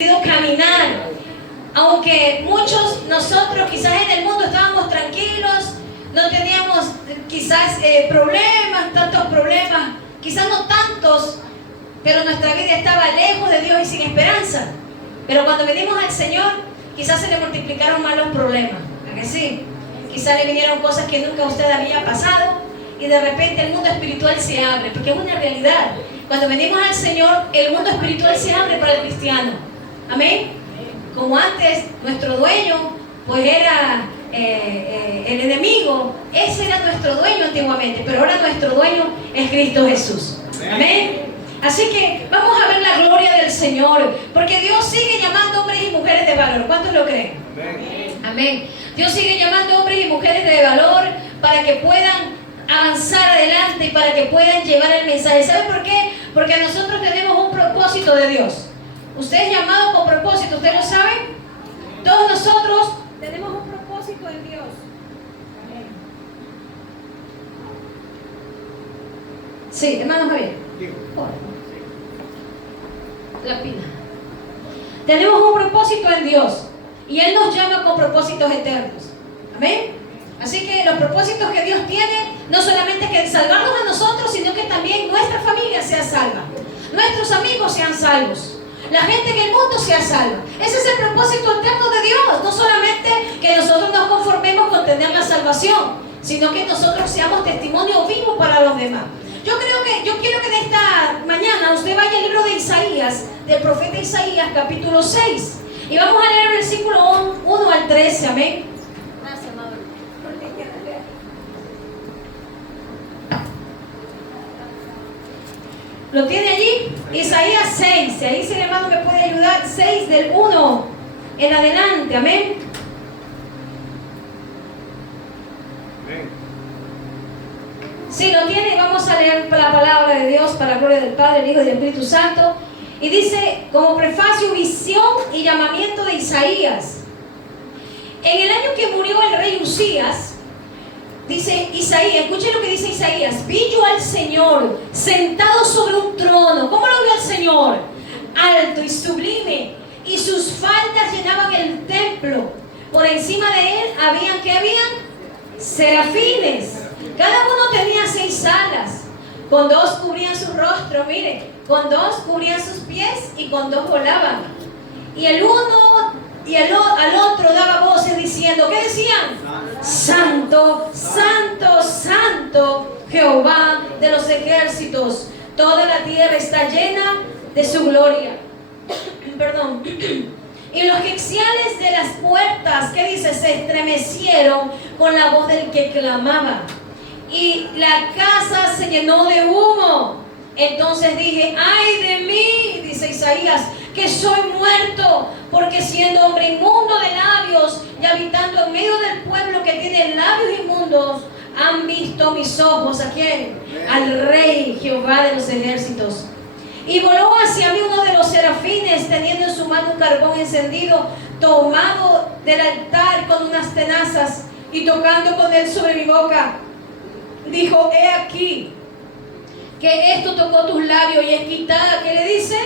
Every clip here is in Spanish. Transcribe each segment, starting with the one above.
caminar. Aunque muchos nosotros quizás en el mundo estábamos tranquilos, no teníamos quizás problemas, tantos problemas, quizás no tantos, pero nuestra vida estaba lejos de Dios y sin esperanza. Pero cuando venimos al Señor, quizás se le multiplicaron más los problemas, ¿a que sí? Quizás le vinieron cosas que nunca usted había pasado y de repente el mundo espiritual se abre, porque es una realidad. Cuando venimos al Señor, el mundo espiritual se abre para el cristiano. Amén. Como antes nuestro dueño pues era el enemigo, ese era nuestro dueño antiguamente, pero ahora nuestro dueño es Cristo Jesús. Amén. Así que vamos a ver la gloria del Señor, porque Dios sigue llamando hombres y mujeres de valor. ¿Cuántos lo creen? Amén. Amén. Dios sigue llamando hombres y mujeres de valor para que puedan avanzar adelante y para que puedan llevar el mensaje. ¿Sabe por qué? Porque nosotros tenemos un propósito de Dios. Usted es llamado con propósito, ¿usted lo sabe? Todos nosotros tenemos un propósito en Dios. Amén. Sí, hermano Javier. La pila. Tenemos un propósito en Dios y Él nos llama con propósitos eternos. Amén. Así que los propósitos que Dios tiene no solamente es que salvarnos a nosotros, sino que también nuestra familia sea salva, nuestros amigos sean salvos, la gente en el mundo sea salva. Ese es el propósito eterno de Dios. No solamente que nosotros nos conformemos con tener la salvación, sino que nosotros seamos testimonio vivo para los demás. Yo quiero que en esta mañana usted vaya al libro de Isaías, del profeta Isaías, capítulo 6. Y vamos a leer el versículo 1 al 13. Amén. ¿Lo tiene allí? Isaías 6. Si ahí, si el hermano me puede ayudar, 6 del 1 en adelante. Amén. Si lo tiene, vamos a leer la palabra de Dios para la gloria del Padre, el Hijo y del Espíritu Santo. Y dice, como prefacio, visión y llamamiento de Isaías. En el año que murió el rey Usías, dice Isaías, escuchen lo que dice Isaías: vi yo al Señor sentado sobre un trono. ¿Cómo lo vio al Señor? Alto y sublime, y sus faldas llenaban el templo. Por encima de él habían, ¿qué habían? Serafines. Cada uno tenía 6 alas. Con 2 cubrían su rostro, mire, con 2 cubrían sus pies y con 2 volaban. Y el uno y al otro daba voces diciendo, ¿qué decían? Santo, santo, santo, Jehová de los ejércitos. Toda la tierra está llena de su gloria. Perdón. Y los quiciales de las puertas, ¿qué dice? Se estremecieron con la voz del que clamaba. Y la casa se llenó de humo. Entonces dije, ay de mí, dice Isaías, que soy muerto, porque siendo hombre inmundo de labios y habitando en medio del pueblo que tiene labios inmundos, han visto mis ojos, ¿a quién? Al Rey Jehová de los ejércitos. Y voló hacia mí uno de los serafines, teniendo en su mano un carbón encendido, tomado del altar con unas tenazas, y tocando con él sobre mi boca, dijo, he aquí, que esto tocó tus labios y es quitada, ¿qué le dice?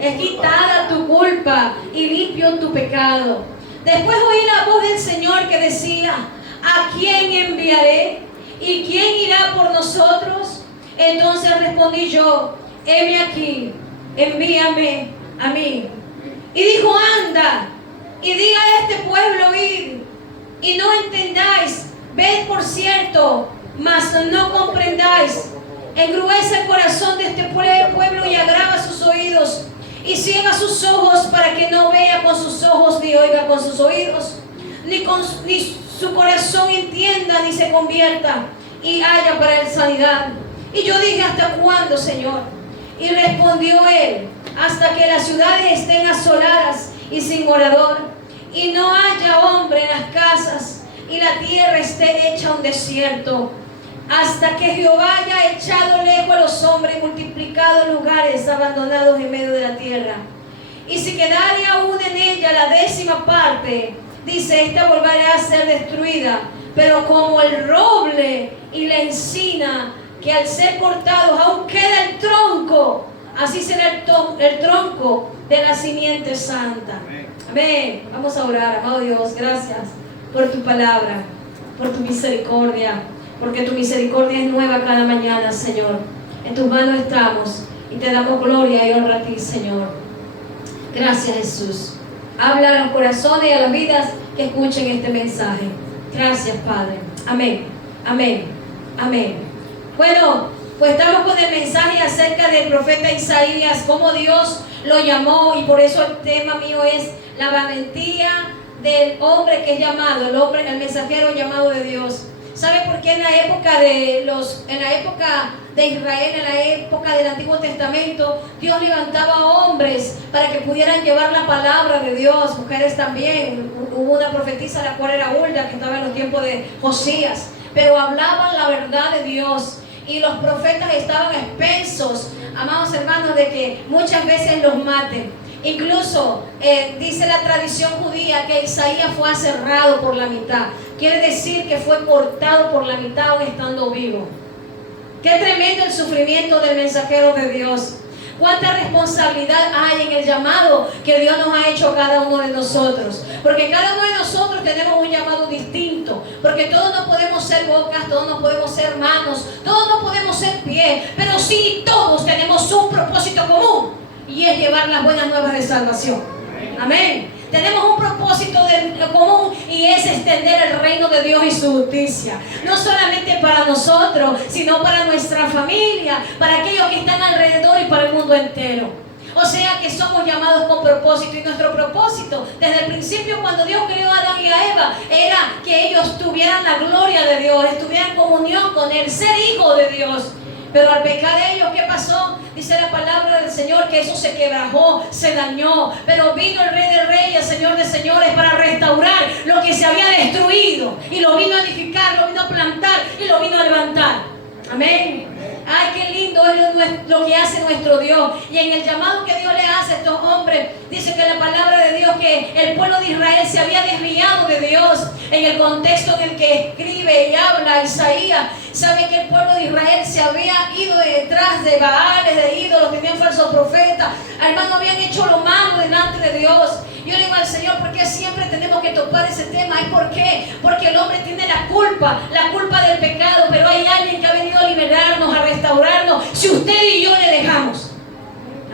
Es quitada tu culpa y limpio tu pecado. Después oí la voz del Señor que decía, ¿a quién enviaré? ¿Y quién irá por nosotros? Entonces respondí yo, heme aquí, envíame a mí. Y dijo, anda, y diga a este pueblo, id, y no entendáis, ved por cierto, mas no comprendáis. Engruesa el corazón de este pueblo y agrava sus oídos, y ciega sus ojos para que no vea con sus ojos, ni oiga con sus oídos, ni su corazón entienda, ni se convierta, y haya para él sanidad. Y yo dije, ¿hasta cuándo, Señor? Y respondió él, hasta que las ciudades estén asoladas y sin morador, y no haya hombre en las casas, y la tierra esté hecha un desierto, hasta que Jehová haya echado lejos a los hombres y multiplicado lugares abandonados en medio de la tierra. Y si quedare aún en ella la 10ª parte, dice, esta volverá a ser destruida, pero como el roble y la encina, que al ser cortados aún queda el tronco, así será el tronco de la simiente santa. Amén. Vamos a orar, amado Dios, gracias por tu palabra, por tu misericordia, porque tu misericordia es nueva cada mañana, Señor. En tus manos estamos y te damos gloria y honra a ti, Señor. Gracias, Jesús. Habla a los corazones y a las vidas que escuchen este mensaje. Gracias, Padre. Amén. Amén. Amén. Bueno, pues estamos con el mensaje acerca del profeta Isaías, cómo Dios lo llamó, y por eso el tema mío es la valentía del hombre que es llamado, el mensajero llamado de Dios. ¿Sabe por qué en la época de Israel, en la época del Antiguo Testamento, Dios levantaba hombres para que pudieran llevar la palabra de Dios, mujeres también? Hubo una profetisa, la cual era Hulda, que estaba en los tiempos de Josías, pero hablaban la verdad de Dios, y los profetas estaban expensos, amados hermanos, de que muchas veces los maten. Incluso dice la tradición judía que Isaías fue aserrado por la mitad. Quiere decir que fue cortado por la mitad aún estando vivo. Qué tremendo el sufrimiento del mensajero de Dios. Cuánta responsabilidad hay en el llamado que Dios nos ha hecho a cada uno de nosotros. Porque cada uno de nosotros tenemos un llamado distinto. Porque todos no podemos ser bocas, todos no podemos ser manos, todos no podemos ser pies. Pero sí todos tenemos un propósito común, y es llevar las buenas nuevas de salvación. Amén. Tenemos un propósito común, y es extender el reino de Dios y su justicia. No solamente para nosotros, sino para nuestra familia, para aquellos que están alrededor y para el mundo entero. O sea que somos llamados con propósito, y nuestro propósito desde el principio, cuando Dios creó a Adán y a Eva, era que ellos tuvieran la gloria de Dios, estuvieran en comunión con Él, ser hijos de Dios. Pero al pecar ellos, ¿qué pasó? Dice la palabra del Señor que eso se quebrajó, se dañó. Pero vino el Rey de Reyes, el Señor de Señores, para restaurar lo que se había destruido. Y lo vino a edificar, lo vino a plantar y lo vino a levantar. Amén. Ay, qué lindo es lo que hace nuestro Dios. Y en el llamado que Dios le hace a estos hombres, dice que la palabra de Dios, que el pueblo de Israel se había desviado de Dios. En el contexto en el que escribe y habla Isaías, sabe que el pueblo de Israel se había ido detrás de Baales, de ídolos, tenían falsos profetas, hermano, habían hecho lo malo delante de Dios. Yo le digo al Señor, ¿por qué siempre tenemos que topar ese tema? ¿Y por qué? Porque el hombre tiene la culpa del pecado, pero hay alguien que ha venido a liberarnos, a restaurarnos, si usted y yo le dejamos.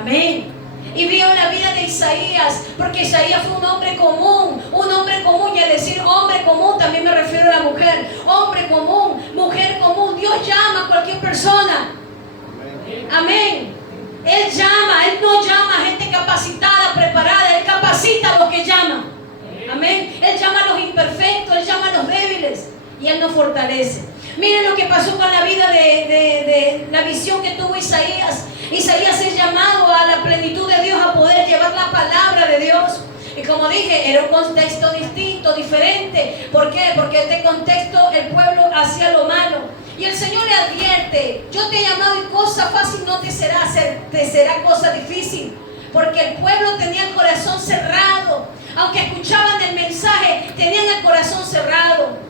Amén. Y vio la vida de Isaías, porque Isaías fue un hombre común, y al decir hombre común también me refiero a la mujer. Hombre común, mujer común. Dios llama a cualquier persona. Amén. Él llama, Él no llama a gente capacitada, preparada, Él capacita a los que llaman. Amén. Él llama a los imperfectos, Él llama a los débiles, y Él nos fortalece. Miren lo que pasó con la vida de la visión que tuvo Isaías. Isaías es llamado a la plenitud de Dios, a poder llevar la palabra de Dios. Y como dije, era un contexto distinto, diferente. ¿Por qué? Porque en este contexto el pueblo hacía lo malo. Y el Señor le advierte: yo te he llamado, y cosa fácil no te será, te será cosa difícil. Porque el pueblo tenía el corazón cerrado. Aunque escuchaban el mensaje, tenían el corazón cerrado.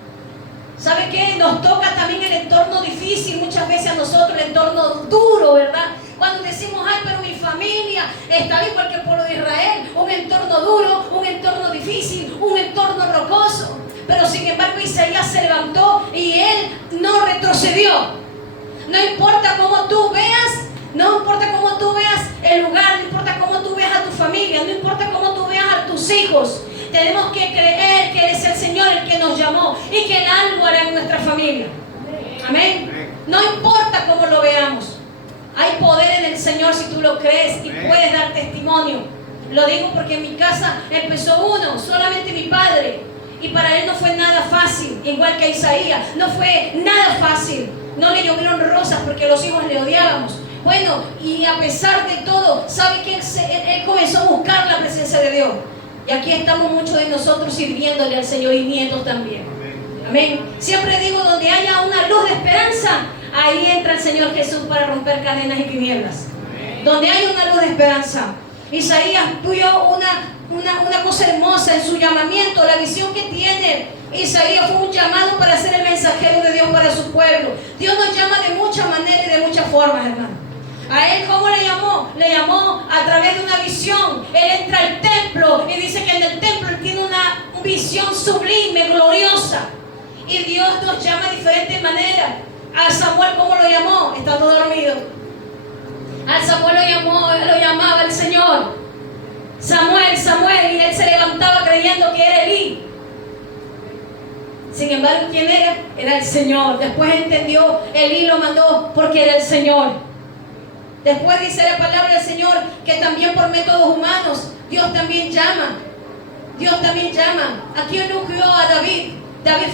¿Sabe qué? Nos toca también el entorno difícil, muchas veces a nosotros el entorno duro, ¿verdad? Cuando decimos, ay, pero mi familia está igual que el pueblo de Israel, un entorno duro, un entorno difícil, un entorno rocoso. Pero sin embargo Isaías se levantó y él no retrocedió. No importa cómo tú veas, no importa cómo tú veas el lugar, no importa cómo tú veas a tu familia, no importa cómo tú veas a tus hijos. Tenemos que creer que Él es el Señor el que nos llamó y que Él algo hará en nuestra familia. Amén. No importa cómo lo veamos. Hay poder en el Señor si tú lo crees y puedes dar testimonio. Lo digo porque en mi casa empezó uno, solamente mi padre. Y para él no fue nada fácil, igual que a Isaías. No fue nada fácil. No le llovieron rosas porque los hijos le odiábamos. Bueno, y a pesar de todo, ¿sabe que él comenzó a buscar la presencia de Dios? Y aquí estamos muchos de nosotros sirviéndole al Señor, y nietos también. Amén. Siempre digo, donde haya una luz de esperanza, ahí entra el Señor Jesús para romper cadenas y tinieblas. Donde hay una luz de esperanza. Isaías vio una cosa hermosa en su llamamiento, la visión que tiene. Isaías fue un llamado para ser el mensajero de Dios para su pueblo. Dios nos llama de muchas maneras y de muchas formas, hermano. ¿A él cómo le llamó? Le llamó a través de una visión. Él entra al templo y dice que en el templo él tiene una visión sublime, gloriosa. Y Dios nos llama de diferentes maneras. A Samuel, ¿cómo lo llamó? Estando dormido. Al Samuel lo llamaba el Señor. Samuel, Samuel, y él se levantaba creyendo que era Elí. Sin embargo, ¿quién era? Era el Señor. Después entendió, Elí lo mandó porque era el Señor. Después dice la palabra del Señor que también por métodos humanos Dios también llama. Dios también llama. ¿A quién ungió a David? David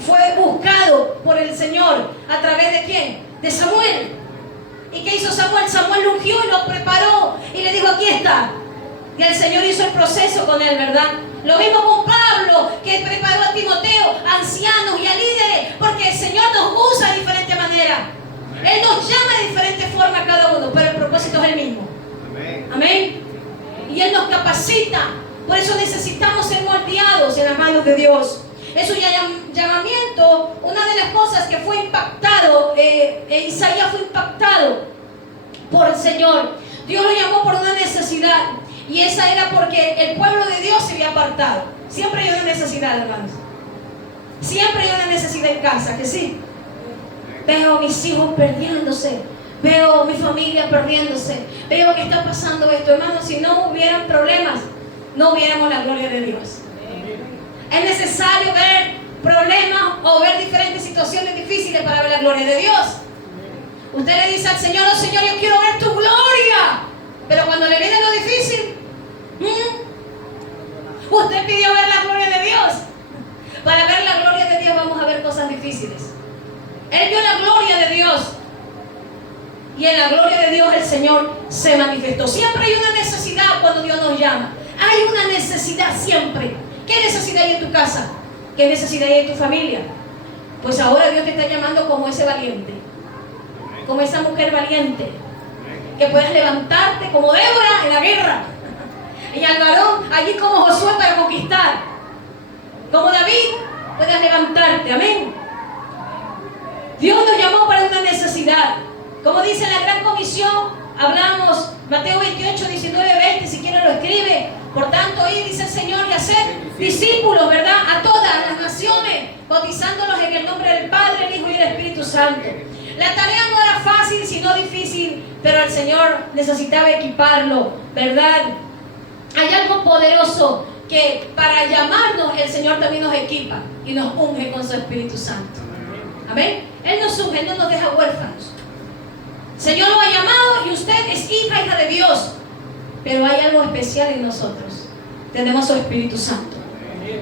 fue buscado por el Señor. ¿A través de quién? De Samuel. ¿Y qué hizo Samuel? Samuel lo ungió y lo preparó y le dijo, aquí está. Y el Señor hizo el proceso con él, ¿verdad? Lo mismo con Pablo, que preparó a Timoteo, a ancianos y a líderes, porque el Señor nos usa de diferente manera. Él nos llama de diferente forma a cada uno, pero el propósito es el mismo. Amén. Amén. Y Él nos capacita. Por eso necesitamos ser moldeados en las manos de Dios. Es un llamamiento. Una de las cosas que fue impactado, Isaías fue impactado por el Señor. Dios lo llamó por una necesidad. Y esa era porque el pueblo de Dios se había apartado. Siempre hay una necesidad, hermanos. Siempre hay una necesidad en casa, que sí. Veo a mis hijos perdiéndose. Veo a mi familia perdiéndose. Veo que está pasando esto. Hermanos, si no hubieran problemas, no hubiéramos la gloria de Dios. Es necesario ver problemas o ver diferentes situaciones difíciles para ver la gloria de Dios. Usted le dice al Señor, oh Señor, yo quiero ver tu gloria. Pero cuando le viene lo difícil, usted pidió ver la gloria de Dios. Para ver la gloria de Dios vamos a ver cosas difíciles. Él vio la gloria de Dios. Y en la gloria de Dios el Señor se manifestó. Siempre hay una necesidad cuando Dios nos llama. Hay una necesidad siempre. ¿Qué necesidad hay en tu casa? ¿Qué necesidad hay en tu familia? Pues ahora Dios te está llamando como ese valiente. Como esa mujer valiente. Que puedas levantarte como Débora en la guerra. Y al varón allí como Josué para conquistar. Como David puedas levantarte. Amén. Dios nos llamó para una necesidad. Como dice la gran comisión, hablamos Mateo 28, 19, 20, si quieren lo escribe. Por tanto, ir, dice el Señor, y hacer discípulos, ¿verdad? A todas las naciones, bautizándolos en el nombre del Padre, el Hijo y el Espíritu Santo. La tarea no era fácil, sino difícil, pero el Señor necesitaba equiparlo, ¿verdad? Hay algo poderoso que para llamarnos el Señor también nos equipa y nos unge con su Espíritu Santo. Amén. Él nos unge, Él no nos deja huérfanos. El Señor lo ha llamado y usted es hija de Dios. Pero hay algo especial en nosotros. Tenemos su Espíritu Santo.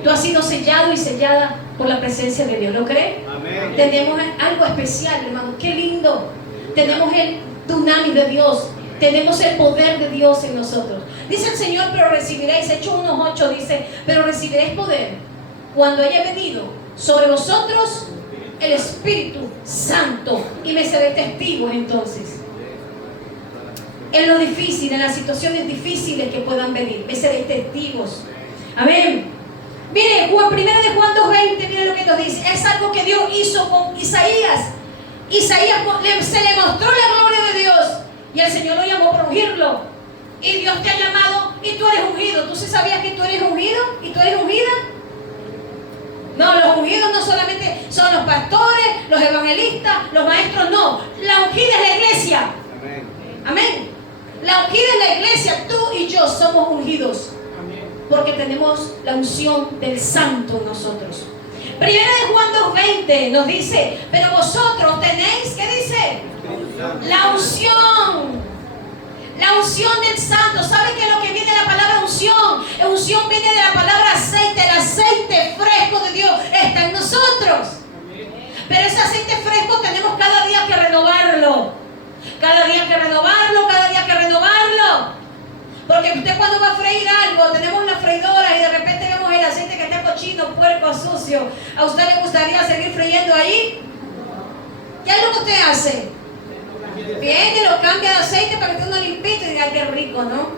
Tú has sido sellado y sellada por la presencia de Dios. ¿Lo cree? Amén. Tenemos algo especial, hermano. Qué lindo. Tenemos el dunamis de Dios. Tenemos el poder de Dios en nosotros. Dice el Señor, pero recibiréis. Hechos 1:8 dice, pero recibiréis poder cuando haya venido sobre vosotros el Espíritu Santo. Y me seré testigos entonces. En lo difícil, en las situaciones difíciles que puedan venir. Me seré testigos. Amén. Mire, 1 de Juan 2:20, mire lo que nos dice. Es algo que Dios hizo con Isaías. Isaías se le mostró la gloria de Dios. Y el Señor lo llamó para ungirlo. Y Dios te ha llamado y tú eres ungido. ¿Tú sí sabías que tú eres ungido? ¿Y tú eres ungida? No, los ungidos no solamente son los pastores, los evangelistas, los maestros, no. La ungida es la iglesia. Amén. Amén. La ungida es la iglesia. Tú y yo somos ungidos. Porque tenemos la unción del Santo en nosotros. 1 de Juan 2:20 nos dice, pero vosotros tenéis, ¿qué dice? La unción. La unción del Santo. ¿Sabe qué es lo que viene de la palabra unción? La unción viene de la palabra aceite. El aceite fresco de Dios está en nosotros. Pero ese aceite fresco tenemos cada día que renovarlo. Cada día que renovarlo, cada día que renovarlo. Porque usted cuando va a freír algo, tenemos una freidora y de repente vemos el aceite que está cochino, puerco, sucio. ¿A usted le gustaría seguir friendo ahí? ¿Qué es lo que usted hace? Viene, lo cambia de aceite para que esté uno limpito y diga qué rico, ¿no?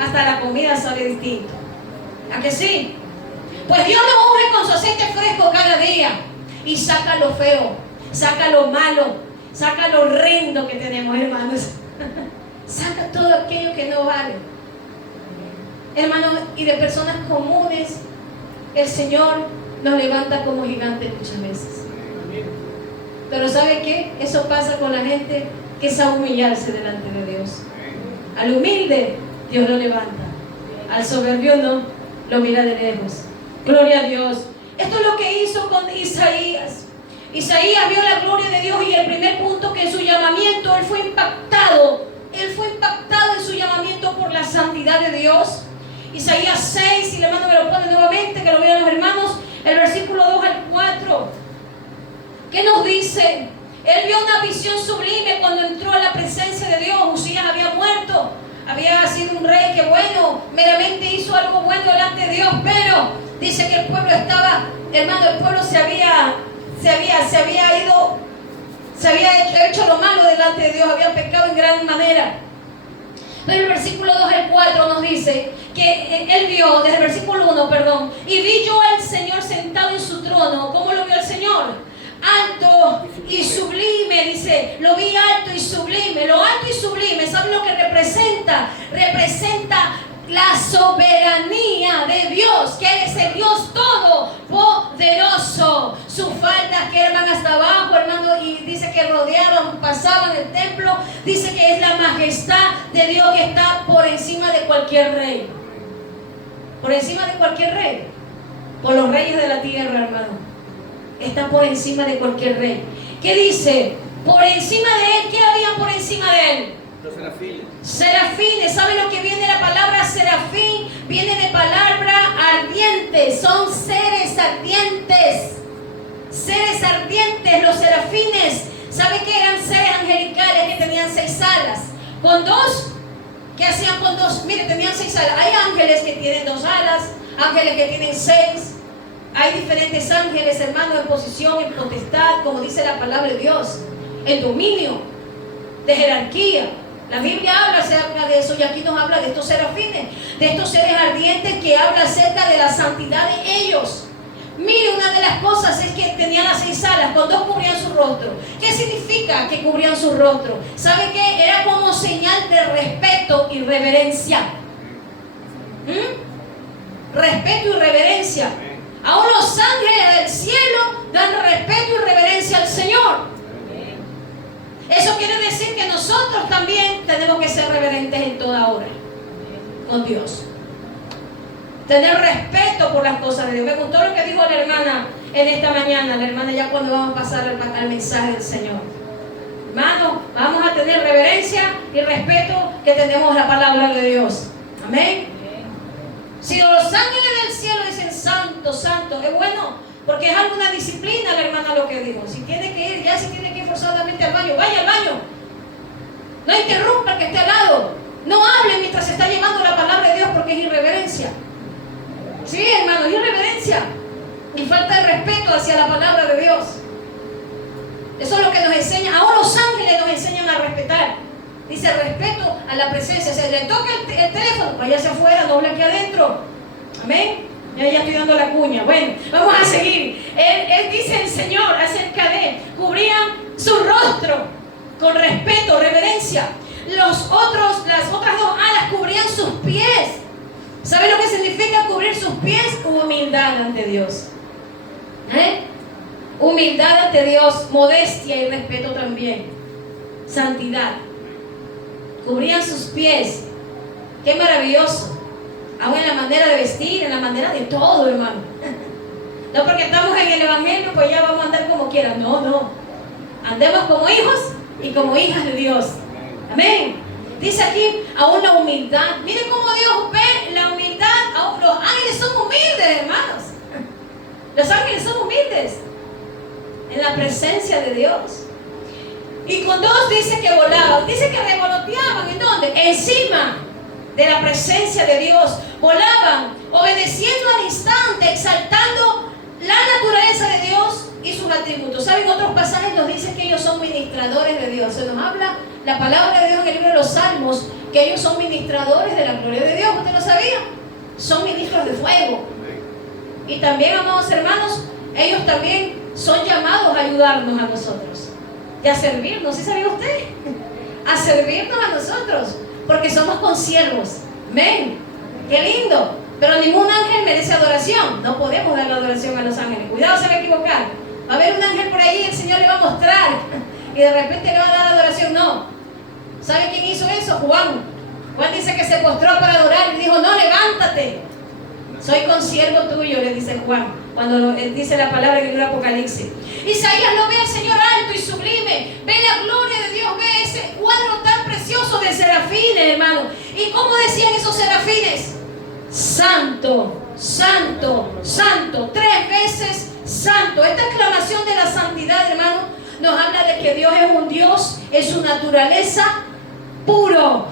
Hasta la comida sabe distinto. ¿A que sí? Pues Dios nos unge con su aceite fresco cada día y saca lo feo, saca lo malo, saca lo horrendo que tenemos, hermanos. Saca todo aquello que no vale. Hermanos, y de personas comunes, el Señor nos levanta como gigantes muchas veces. Pero ¿sabe qué? Eso pasa con la gente que sabe humillarse delante de Dios. Al humilde, Dios lo levanta. Al soberbio no, lo mira de lejos. Gloria a Dios. Esto es lo que hizo con Isaías. Isaías vio la gloria de Dios y el primer punto que en su llamamiento, él fue impactado en su llamamiento por la santidad de Dios. Isaías 6, si el hermano me lo pone nuevamente, que lo vean los hermanos, el versículo 2 al 4. ¿Qué nos dice? Él vio una visión sublime cuando entró a la presencia de Dios. Usías había muerto, había sido un rey que bueno, meramente hizo algo bueno delante de Dios, pero dice que el pueblo estaba, hermano, el pueblo se había hecho lo malo delante de Dios, había pecado en gran manera. Pero el versículo 2 al 4 nos dice que él vio, desde el versículo 1, perdón, y vi yo al Señor sentado en su trono. ¿Cómo lo vio el Señor? Alto y sublime, dice, lo vi alto y sublime. Lo alto y sublime, ¿saben lo que representa? Representa la soberanía de Dios, que Él es el Dios todopoderoso. Sus faldas que van hasta abajo, hermano, y dice que rodeaban, pasaban el templo. Dice que es la majestad de Dios que está por encima de cualquier rey. Por encima de cualquier rey. Por los reyes de la tierra, hermano. Está por encima de cualquier rey. ¿Qué dice? Por encima de Él, ¿qué había por encima de Él? Los serafines. Serafines, ¿sabe lo que viene de la palabra serafín? Viene de palabra ardiente, son seres ardientes. Seres ardientes, los serafines. ¿Sabe qué eran seres angelicales que tenían 6 alas? Con 2, ¿qué hacían con 2? Mire, tenían 6 alas. Hay ángeles que tienen 2 alas, ángeles que tienen 6. Hay diferentes ángeles, hermano, en posición, en potestad, como dice la palabra de Dios, en dominio, de jerarquía. La Biblia habla acerca de eso y aquí nos habla de estos serafines, de estos seres ardientes que habla acerca de la santidad de ellos. Mire, una de las cosas es que tenían las 6 alas, con 2 cubrían su rostro. ¿Qué significa que cubrían su rostro? ¿Sabe qué? Era como señal de respeto y reverencia. Respeto y reverencia. Aún los ángeles del cielo dan respeto y reverencia al Señor. Eso quiere decir que nosotros también tenemos que ser reverentes en toda hora con Dios. Tener respeto por las cosas de Dios. Me gustó lo que dijo la hermana en esta mañana. La hermana ya cuando vamos a pasar al mensaje del Señor. Hermanos, vamos a tener reverencia y respeto que tenemos la palabra de Dios. Amén. Si los ángeles del cielo dicen santo, santo, es bueno, porque es alguna disciplina la hermana lo que dijo. Si tiene que ir, ya si tiene que ir forzadamente al baño, vaya al baño. No interrumpa al que esté al lado. No hable mientras se está llevando la palabra de Dios porque es irreverencia. Sí, hermano, es irreverencia. Y falta de respeto hacia la palabra de Dios. Eso es lo que nos enseña. Ahora los ángeles nos enseñan a respetar. Dice respeto a la presencia. Si le toca el teléfono, váyase afuera, doble aquí adentro. Amén. Ya estoy dando la cuña. Bueno, vamos a seguir. Él dice el Señor acerca de él. Cubrían su rostro con respeto, reverencia. Las otras 2 alas cubrían sus pies. ¿Sabe lo que significa cubrir sus pies? Humildad ante Dios. Humildad ante Dios, modestia y respeto también. Santidad. Cubrían sus pies. Qué maravilloso. Aún en la manera de vestir, en la manera de todo, hermano. No porque estamos en el Evangelio, pues ya vamos a andar como quieran. No. Andemos como hijos y como hijas de Dios. Amén. Dice aquí, aún la humildad. Miren cómo Dios ve la humildad. Aún los ángeles son humildes, hermanos. Los ángeles son humildes en la presencia de Dios. Y con 2 dice que volaban. Dice que revoloteaban. ¿En dónde? Encima de la presencia de Dios. Volaban, obedeciendo al instante, exaltando la naturaleza de Dios y sus atributos. ¿Saben? Otros pasajes nos dicen que ellos son ministradores de Dios. Se nos habla la palabra de Dios en el libro de los Salmos, que ellos son ministradores de la gloria de Dios. ¿Usted lo sabía? Son ministros de fuego. Y también, amados hermanos, ellos también son llamados a ayudarnos a nosotros y a servirnos. ¿Sí sabía usted? a servirnos a nosotros, porque somos consiervos. Amén. Qué lindo. Pero ningún ángel merece adoración. No podemos dar la adoración a los ángeles. Cuidado, se va a equivocar. Va a haber un ángel por ahí y el Señor le va a mostrar y de repente le va a dar adoración. No. ¿Sabe quién hizo eso? Juan. Juan dice que se postró para adorar y dijo, no, levántate. Soy consiervo tuyo, le dice Juan, cuando dice la palabra en el Apocalipsis. Isaías lo ve al Señor alto y sublime, ve la gloria de Dios, ve ese cuadro tan precioso de serafines, hermano. ¿Y cómo decían esos serafines? Santo, santo, santo, 3 veces santo. Esta exclamación de la santidad, hermano, nos habla de que Dios es un Dios, es su naturaleza puro.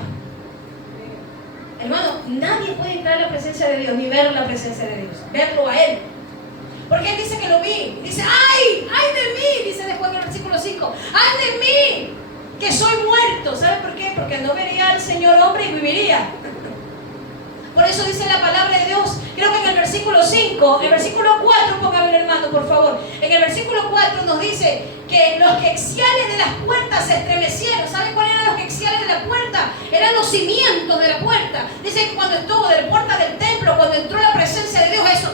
Hermano, nadie puede entrar a la presencia de Dios, ni ver la presencia de Dios, verlo a Él. Porque Él dice que lo vi, dice, ¡ay! ¡Ay de mí! Dice después en el versículo 5, ¡ay de mí! Que soy muerto. ¿Sabe por qué? Porque no vería al Señor hombre y viviría. Por eso dice la palabra de Dios, creo que en el versículo 5, el versículo 4, póngame hermano, por favor. En el versículo 4 nos dice que los quexiales de las puertas se estremecieron. ¿Saben cuáles eran los quexiales de la puerta? Eran los cimientos de la puerta. Dice que cuando estuvo de la puerta del templo, cuando entró la presencia de Dios, eso,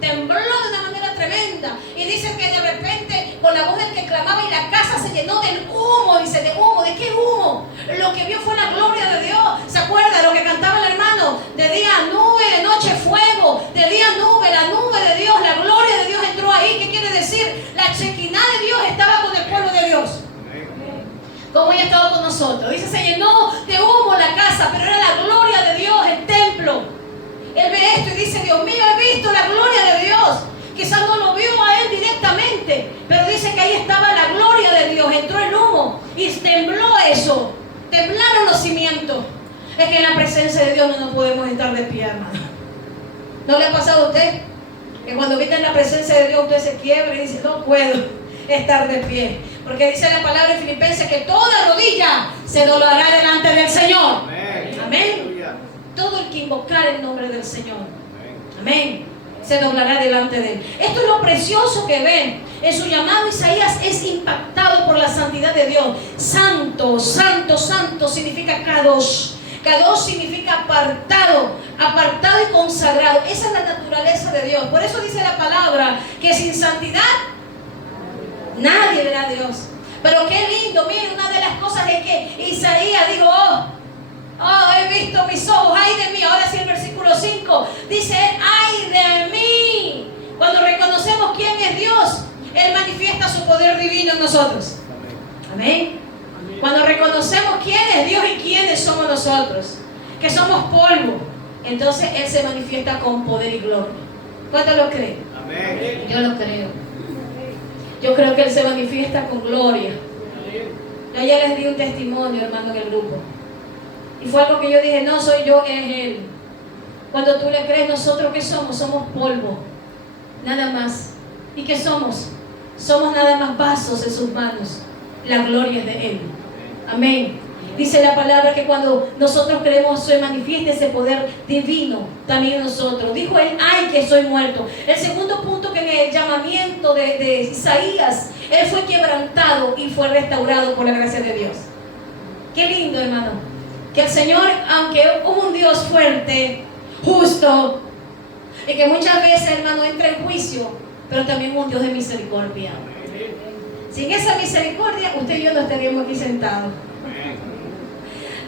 tembló de una manera tremenda. Y dice que de repente, con la voz del que clamaba, y la casa se llenó del humo. Dice, ¿de humo? ¿De qué humo? Lo que vio fue la gloria de Dios. ¿Se acuerda lo que cantaba el hermano? De día nube, de noche fuego. De día nube, la nube de Dios, la gloria de Dios entró ahí. ¿Qué quiere decir? La chequiná de Dios estaba con el pueblo de Dios. Como ella estaba con nosotros. Dice, se llenó de humo la casa, pero era la gloria de Dios, el templo. Él ve esto y dice, Dios mío, he visto la gloria de Dios. Quizás no lo vio a él directamente, pero dice que ahí estaba la gloria de Dios. Entró el humo y tembló eso. Temblaron los cimientos. Es que en la presencia de Dios no podemos estar de pie, hermano. ¿No le ha pasado a usted? Que cuando viene en la presencia de Dios usted se quiebra y dice, no puedo estar de pie. Porque dice la palabra en Filipenses que toda rodilla se doblará delante del Señor. Amén. Amén. Todo el que invocar el nombre del Señor, amén, se doblará delante de Él. Esto es lo precioso que ven. En su llamado, Isaías es impactado por la santidad de Dios. Santo, santo, santo significa Kadosh. Kadosh significa apartado, apartado y consagrado. Esa es la naturaleza de Dios. Por eso dice la palabra que sin santidad nadie verá a Dios. Pero qué lindo, miren, una de las cosas es que Isaías dijo, he visto mis ojos, ay de mí. Ahora sí el versículo 5 dice, ay de mí. Cuando reconocemos quién es Dios, Él manifiesta su poder divino en nosotros. Amén. Cuando reconocemos quién es Dios y quiénes somos nosotros, que somos polvo, entonces Él se manifiesta con poder y gloria. ¿Cuántos lo creen? Amén. Yo lo creo. Yo creo que Él se manifiesta con gloria. Yo ya les di un testimonio, hermano, en el grupo. Y fue algo que yo dije, no soy yo, es Él. Cuando tú le crees, nosotros ¿qué somos? Somos polvo, nada más. ¿Y qué somos? Somos nada más vasos en sus manos. La gloria es de Él. Amén. Dice la palabra que cuando nosotros creemos se manifiesta ese poder divino también en nosotros. Dijo Él, ay que soy muerto. El segundo punto que en el llamamiento de Isaías, Él fue quebrantado y fue restaurado por la gracia de Dios. Qué lindo, hermano. Que el Señor, aunque es un Dios fuerte, justo, y que muchas veces, hermano, entra en juicio, pero también un Dios de misericordia. Sin esa misericordia, usted y yo no estaríamos aquí sentados.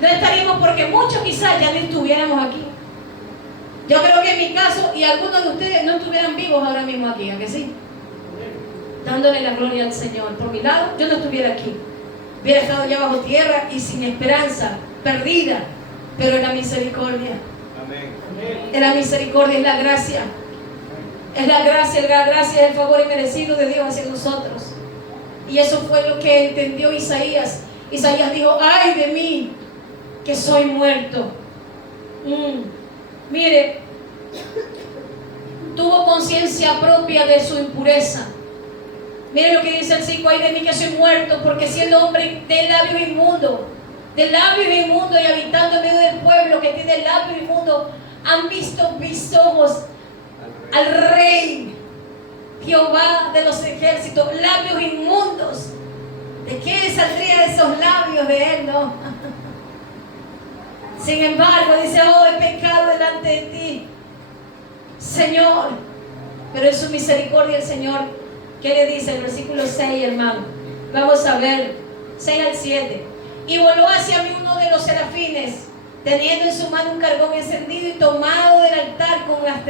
No estaríamos porque muchos quizás ya no estuviéramos aquí. Yo creo que en mi caso, y algunos de ustedes no estuvieran vivos ahora mismo aquí, ¿a que sí? Dándole la gloria al Señor. Por mi lado, yo no estuviera aquí. Hubiera estado ya bajo tierra y sin esperanza, perdida, pero en la misericordia. Amén. En la misericordia es la gracia. Es la gracia, es el favor inmerecido de Dios hacia nosotros. Y eso fue lo que entendió Isaías. Isaías dijo, ay de mí, que soy muerto. Mire, tuvo conciencia propia de su impureza. Mire lo que dice el 5, ay de mí que soy muerto, porque siendo hombre de labios inmundos y habitando en medio del pueblo que tiene labios inmundos, han visto mis ojos al Rey, Jehová de los ejércitos, labios inmundos. ¿De qué saldría de esos labios de Él? No. Sin embargo, dice, oh, he pecado delante de ti, Señor. Pero en su misericordia el Señor, ¿qué le dice? El versículo 6, hermano. Vamos a ver, 6 al 7. Y voló hacia mí uno de los serafines, teniendo en su mano un carbón encendido y tomado del altar con unas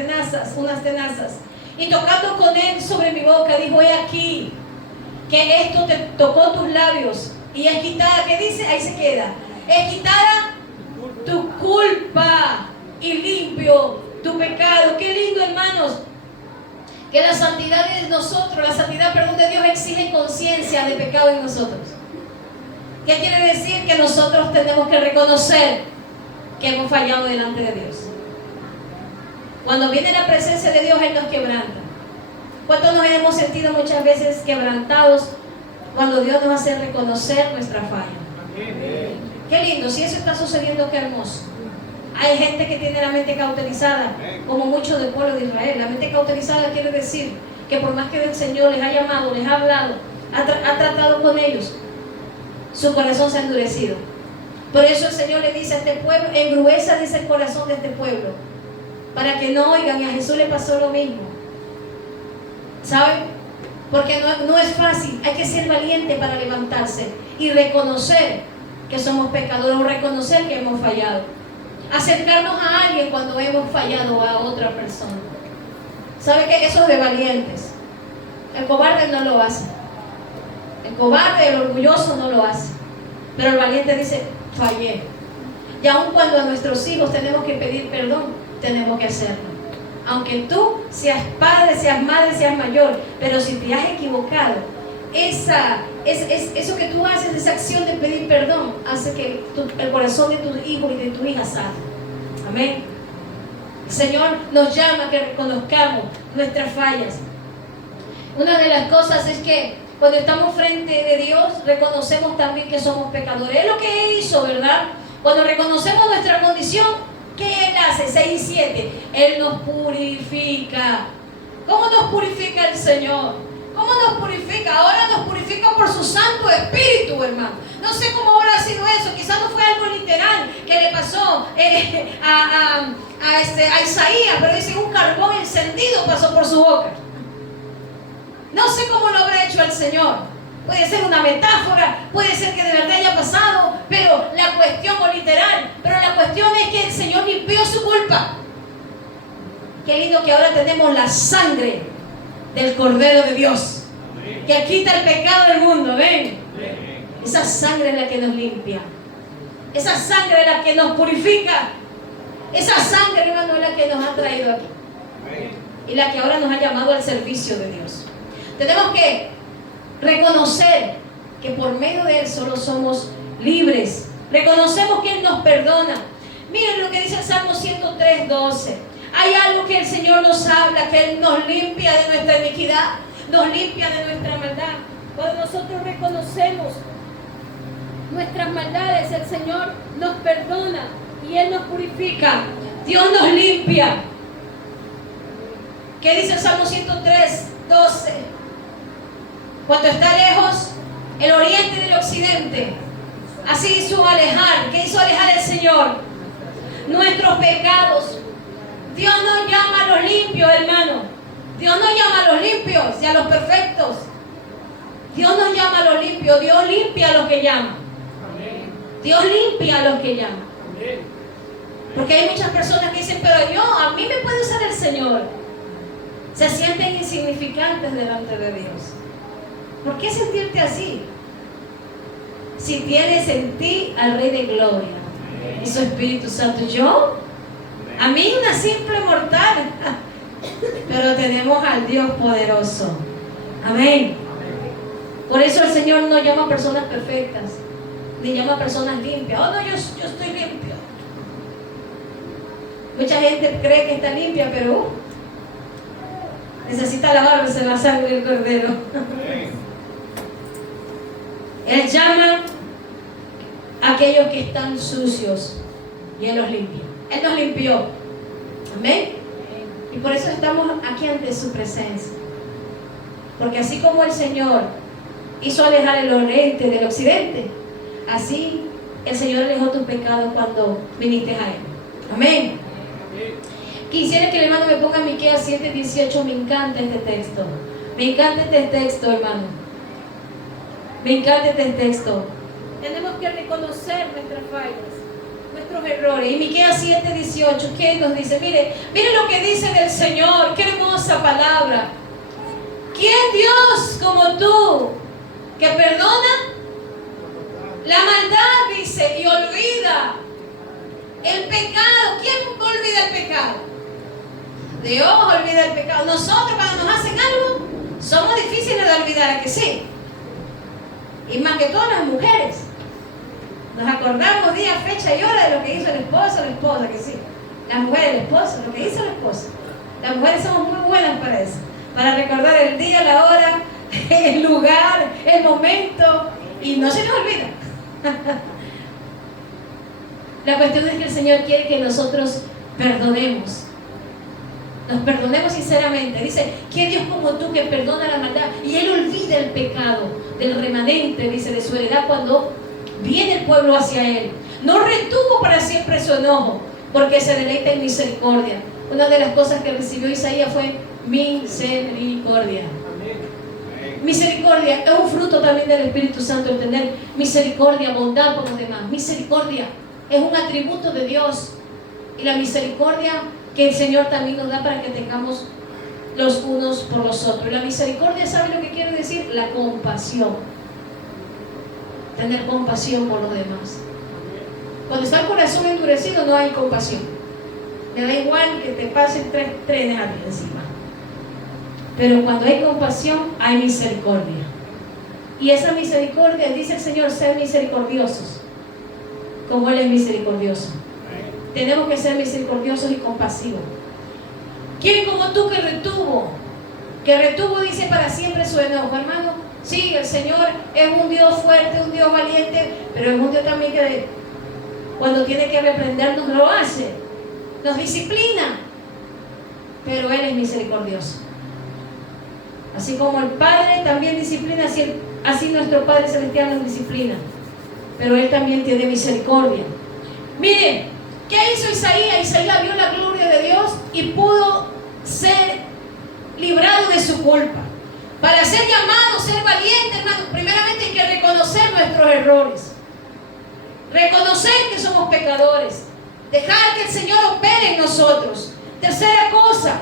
tenazas. Y tocando con él sobre mi boca, dijo, he aquí, que esto te tocó tus labios. Y es quitada, ¿qué dice? Ahí se queda. Es quitada tu culpa y limpio tu pecado. Qué lindo, hermanos, que la santidad de nosotros, la santidad, perdón, de Dios exige conciencia de pecado en nosotros. ¿Qué quiere decir? Que nosotros tenemos que reconocer que hemos fallado delante de Dios. Cuando viene la presencia de Dios, Él nos quebranta. ¿Cuántos nos hemos sentido muchas veces quebrantados cuando Dios nos hace reconocer nuestra falla? Qué lindo, si eso está sucediendo, qué hermoso. Hay gente que tiene la mente cauterizada, como muchos del pueblo de Israel. La mente cauterizada quiere decir que por más que el Señor les ha llamado, les ha hablado, ha tratado con ellos, su corazón se ha endurecido. Por eso el Señor le dice a este pueblo, engruesa, dice, el corazón de este pueblo, para que no oigan. Y a Jesús le pasó lo mismo. ¿Saben? Porque no es fácil. Hay que ser valiente para levantarse y reconocer que somos pecadores, o reconocer que hemos fallado. Acercarnos a alguien cuando hemos fallado a otra persona. ¿Sabe qué? Eso es de valientes. El cobarde no lo hace. El cobarde, el orgulloso no lo hace. Pero el valiente dice, fallé. Y aun cuando a nuestros hijos tenemos que pedir perdón, tenemos que hacerlo. Aunque tú seas padre, seas madre, seas mayor, pero si te has equivocado, eso que tú haces, esa acción de pedir perdón, hace que el corazón de tus hijos y de tu hija salga. Amén. El Señor nos llama a que reconozcamos nuestras fallas. Una de las cosas es que cuando estamos frente de Dios, reconocemos también que somos pecadores. Es lo que Él hizo, ¿verdad? Cuando reconocemos nuestra condición, ¿qué Él hace? 6 y 7. Él nos purifica. ¿Cómo nos purifica el Señor? ¿Cómo nos purifica? Ahora nos purifica por su Santo Espíritu, hermano. No sé cómo habrá sido eso. Quizás no fue algo literal que le pasó a Isaías, pero dice, un carbón encendido pasó por su boca. No sé cómo lo habrá hecho el Señor. Puede ser una metáfora, puede ser que de verdad haya pasado, pero la cuestión, o literal, pero la cuestión es que el Señor limpió su culpa. Qué lindo que ahora tenemos la sangre del Cordero de Dios, que quita el pecado del mundo. ¿Ven? Esa sangre es la que nos limpia. Esa sangre es la que nos purifica. Esa sangre, hermano, es la que nos ha traído aquí. Y la que ahora nos ha llamado al servicio de Dios. Tenemos que reconocer que por medio de Él solo somos libres. Reconocemos que Él nos perdona. Miren lo que dice el Salmo 103:12. Hay algo que el Señor nos habla, que Él nos limpia de nuestra iniquidad, nos limpia de nuestra maldad. Cuando nosotros reconocemos nuestras maldades, el Señor nos perdona y Él nos purifica. Dios nos limpia. ¿Qué dice el Salmo 103:12? Cuando está lejos el oriente del occidente, así hizo alejar. ¿Qué hizo alejar el Señor? Nuestros pecados. Dios no llama a los limpios, hermano. Dios no llama a los limpios y a los perfectos. Dios no llama a los limpios. Dios limpia a los que llaman. Dios limpia a los que llaman. Porque hay muchas personas que dicen, pero a mí me puede usar el Señor. Se sienten insignificantes delante de Dios. ¿Por qué sentirte así? Si tienes en ti al Rey de Gloria y su Espíritu Santo. Yo, a mí una simple mortal, pero tenemos al Dios poderoso. Amén. Por eso el Señor no llama a personas perfectas, ni llama a personas limpias. Oh no, yo estoy limpio. Mucha gente cree que está limpia, pero necesita lavarse la sangre del Cordero. Él llama a aquellos que están sucios y Él los limpia. Él nos limpió. Amén. Y por eso estamos aquí ante su presencia. Porque así como el Señor hizo alejar el oriente del occidente, así el Señor alejó tus pecados cuando viniste a Él. Amén. Quisiera que el hermano me ponga Miqueas 7:18. Me encanta este texto. Me encanta este texto, hermano. Me encanta este texto. Tenemos que reconocer nuestras fallas, nuestros errores. Y Miqueas 7:18, ¿qué nos dice? Mire lo que dice del Señor. Qué hermosa palabra. ¿Quién Dios como tú, que perdona la maldad, dice, y olvida el pecado? ¿Quién olvida el pecado? Dios olvida el pecado. Nosotros, cuando nos hacen algo, somos difíciles de olvidar, ¿a que sí? Y más que todas las mujeres, nos acordamos día, fecha y hora de lo que hizo el esposo o la esposa, que sí. Las mujeres, el esposo, lo que hizo el esposo. Las mujeres somos muy buenas para eso, para recordar el día, la hora, el lugar, el momento, y no se nos olvida. La cuestión es que el Señor quiere que nosotros perdonemos. Nos perdonemos sinceramente. Dice, ¿qué Dios como tú que perdona la maldad? Y Él olvida el pecado del remanente, dice, de su heredad cuando viene el pueblo hacia Él. No retuvo para siempre su enojo, porque se deleita en misericordia. Una de las cosas que recibió Isaías fue misericordia. Misericordia es un fruto también del Espíritu Santo, el tener misericordia, bondad por los demás. Misericordia es un atributo de Dios, y la misericordia que el Señor también nos da para que tengamos los unos por los otros. Y la misericordia, ¿sabe lo que quiere decir? La compasión. Tener compasión por los demás. Cuando está el corazón endurecido no hay compasión. Me da igual que te pasen 3 trenes a ti encima. Pero cuando hay compasión, hay misericordia. Y esa misericordia, dice el Señor, ser misericordiosos, como Él es misericordioso. Tenemos que ser misericordiosos y compasivos. ¿Quién como tú que retuvo? Que retuvo, dice, para siempre su enojo, hermano. Sí, el Señor es un Dios fuerte, un Dios valiente, pero es un Dios también que cuando tiene que reprendernos lo hace. Nos disciplina, pero Él es misericordioso. Así como el Padre también disciplina, así nuestro Padre Celestial nos disciplina. Pero Él también tiene misericordia. Miren, ¿qué hizo Isaías? Isaías vio la gloria de Dios y pudo ser librado de su culpa. Para ser llamado, ser valiente, hermano, primeramente hay que reconocer nuestros errores. Reconocer que somos pecadores. Dejar que el Señor opere en nosotros. Tercera cosa,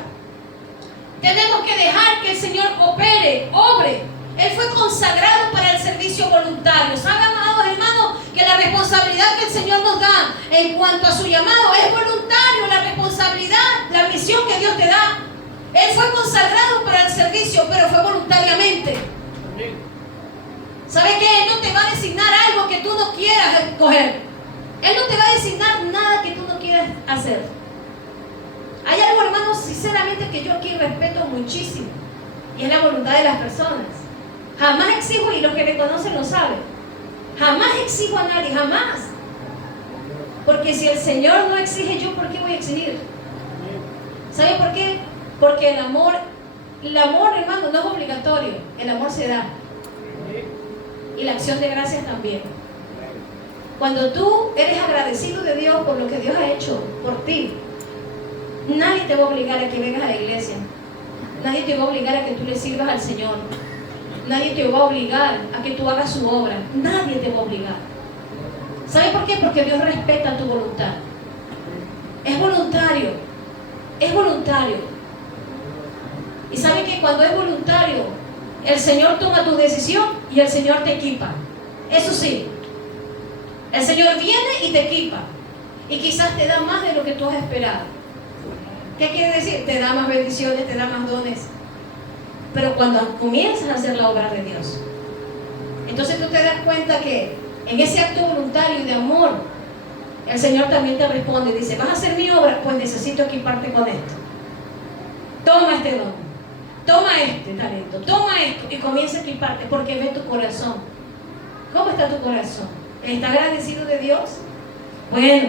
tenemos que dejar que el Señor obre. Él fue consagrado para el servicio voluntario. ¿Saben, amados hermanos, que la responsabilidad que el Señor nos da en cuanto a su llamado es voluntario? La responsabilidad, la misión que Dios te da. Él fue consagrado para el servicio, pero fue voluntariamente. ¿Sabe qué? Él no te va a designar algo que tú no quieras escoger. Él no te va a designar nada que tú no quieras hacer. Hay algo, hermanos, sinceramente que yo aquí respeto muchísimo, y es la voluntad de las personas. Jamás exijo, y los que me conocen lo saben, jamás exijo a nadie, jamás. Porque si el Señor no exige, ¿yo por qué voy a exigir? ¿Sabe por qué? Porque el amor, hermano, no es obligatorio. El amor se da. Y la acción de gracias también. Cuando tú eres agradecido de Dios por lo que Dios ha hecho por ti, nadie te va a obligar a que vengas a la iglesia. Nadie te va a obligar a que tú le sirvas al Señor. Nadie te va a obligar a que tú hagas su obra. Nadie te va a obligar. ¿Sabe por qué? Porque Dios respeta tu voluntad. Es voluntario. Es voluntario. Y sabe que cuando es voluntario, el Señor toma tu decisión y el Señor te equipa. Eso sí, el Señor viene y te equipa. Y quizás te da más de lo que tú has esperado. ¿Qué quiere decir? Te da más bendiciones, te da más dones. Pero cuando comienzas a hacer la obra de Dios, entonces tú te das cuenta que en ese acto voluntario y de amor, el Señor también te responde y dice, ¿vas a hacer mi obra? Pues necesito equiparte con esto. Toma este don, toma este talento, toma esto, y comienza a equiparte porque ve tu corazón. ¿Cómo está tu corazón? ¿Está agradecido de Dios? Bueno,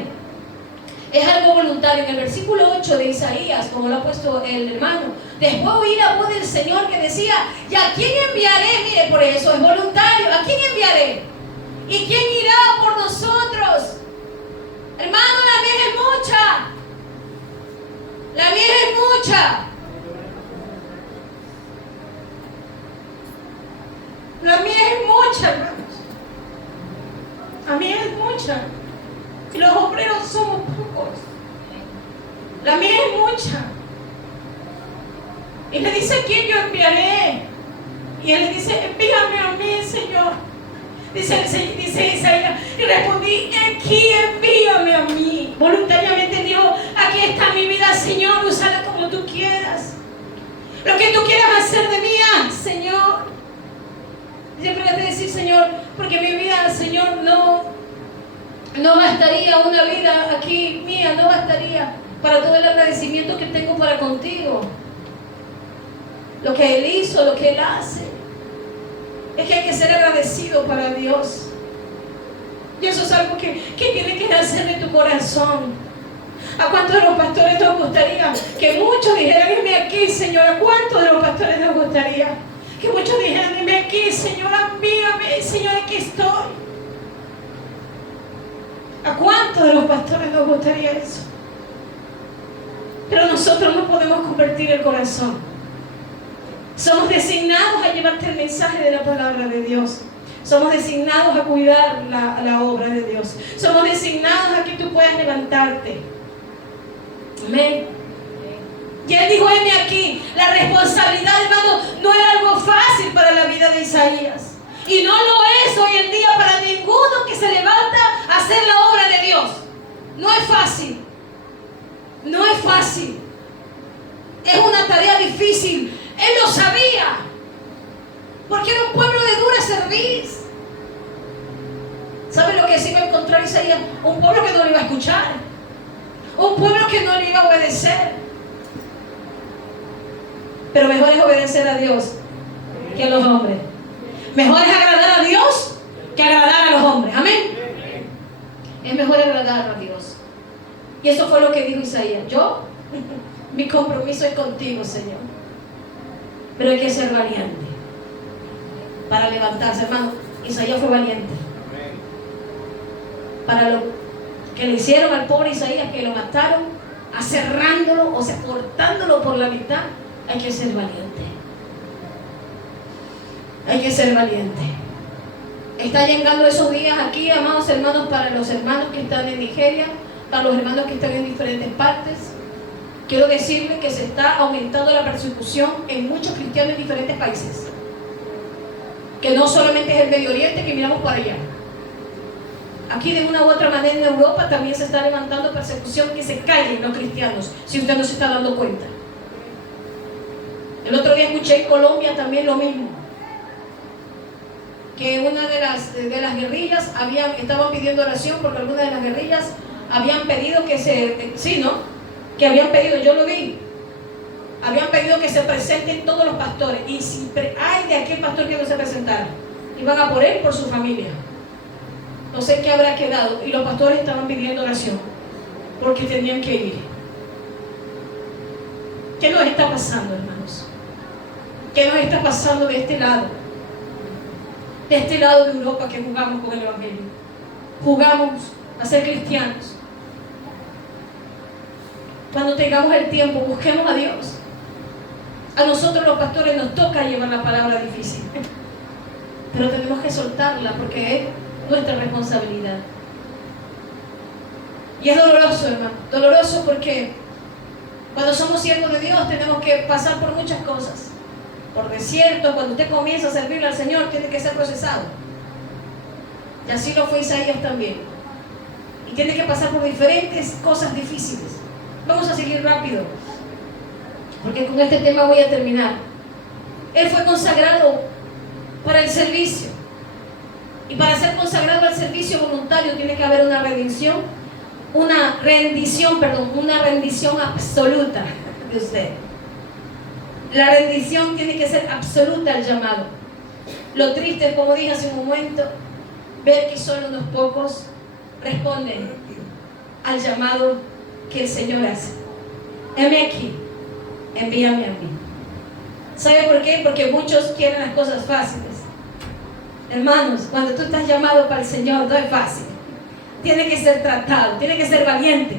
Es algo voluntario. En el versículo 8 de Isaías, como lo ha puesto el hermano, después oí la voz del Señor que decía, ¿y a quién enviaré? Mire, por eso es voluntario. ¿A quién enviaré? ¿Y quién irá por nosotros? Hermano, la mies es mucha. La mies es mucha. La mies es mucha, hermanos. La mies es mucha. Y los obreros somos pocos. La mies es mucha. Y le dice, ¿a quién yo enviaré? Y él le dice, envíame a mí, Señor. Dice Isaías, y respondí, aquí envíame a mí. Voluntariamente dijo, aquí está mi vida, Señor, úsala como tú quieras. Lo que tú quieras hacer de mí, Señor. Siempre le voy a decir, Señor, porque mi vida, Señor, no bastaría, una vida aquí mía, no bastaría para todo el agradecimiento que tengo para contigo. Lo que Él hizo, lo que Él hace. Es que hay que ser agradecido para Dios. Y eso es algo que tiene que nacer de tu corazón. ¿A cuántos de los pastores nos gustaría que muchos dijeran, envíame aquí, Señor? ¿A cuántos de los pastores nos gustaría que muchos dijeran, envíame aquí, Señor, envíame, Señor, aquí estoy? ¿A cuántos de los pastores nos gustaría eso? Pero nosotros no podemos convertir el corazón. Somos designados a llevarte el mensaje de la palabra de Dios. Somos designados a cuidar la obra de Dios. Somos designados a que tú puedas levantarte. Amén. Y Él dijo, heme aquí. La responsabilidad, hermano, no era algo fácil para la vida de Isaías. Y no lo es hoy en día para ninguno que se levanta a hacer la obra de Dios. No es fácil. No es fácil. Es una tarea difícil. Él lo sabía. Porque era un pueblo de dura cerviz. ¿Sabe lo que se iba a encontrar Isaías? Un pueblo que no le iba a escuchar. Un pueblo que no le iba a obedecer. Pero mejor es obedecer a Dios que a los hombres. Mejor es agradar a Dios que agradar a los hombres. Amén. Es mejor agradar a Dios. Y eso fue lo que dijo Isaías. Mi compromiso es contigo, Señor. Pero hay que ser valiente para levantarse, hermano. Isaías fue valiente. Para lo que le hicieron al pobre Isaías, que lo mataron, aserrándolo, o sea, cortándolo por la mitad, hay que ser valiente. Hay que ser valiente. Está llegando esos días aquí, amados hermanos, para los hermanos que están en Nigeria, para los hermanos que están en diferentes partes. Quiero decirles que se está aumentando la persecución en muchos cristianos en diferentes países. Que no solamente es el Medio Oriente, que miramos para allá. Aquí de una u otra manera en Europa también se está levantando persecución, que se callen los cristianos, si usted no se está dando cuenta. El otro día escuché en Colombia también lo mismo. Que una de las guerrillas estaban pidiendo oración porque algunas de las guerrillas habían pedido que que habían pedido, yo lo vi, habían pedido que se presenten todos los pastores, y si hay de aquel pastor que no se presentara, iban a por él, por su familia. No sé qué habrá quedado, y los pastores estaban pidiendo oración porque tenían que ir. ¿Qué nos está pasando, hermanos? ¿Qué nos está pasando de este lado? De este lado de Europa, que jugamos con el Evangelio, jugamos a ser cristianos. Cuando tengamos el tiempo, busquemos a Dios. A nosotros los pastores nos toca llevar la palabra difícil, pero tenemos que soltarla porque es nuestra responsabilidad. Y es doloroso, hermano, doloroso porque cuando somos siervos de Dios tenemos que pasar por muchas cosas. Por desierto, cuando usted comienza a servirle al Señor, tiene que ser procesado. Y así lo fue Isaías también. Y tiene que pasar por diferentes cosas difíciles. Vamos a seguir rápido, porque con este tema voy a terminar. Él fue consagrado para el servicio. Y para ser consagrado al servicio voluntario tiene que haber una rendición absoluta de usted. La rendición tiene que ser absoluta al llamado. Lo triste es, como dije hace un momento, ver que solo unos pocos responden al llamado que el Señor hace. Heme aquí, envíame a mí. ¿Sabe por qué? Porque muchos quieren las cosas fáciles. Hermanos, cuando tú estás llamado para el Señor, no es fácil. Tiene que ser tratado, tiene que ser valiente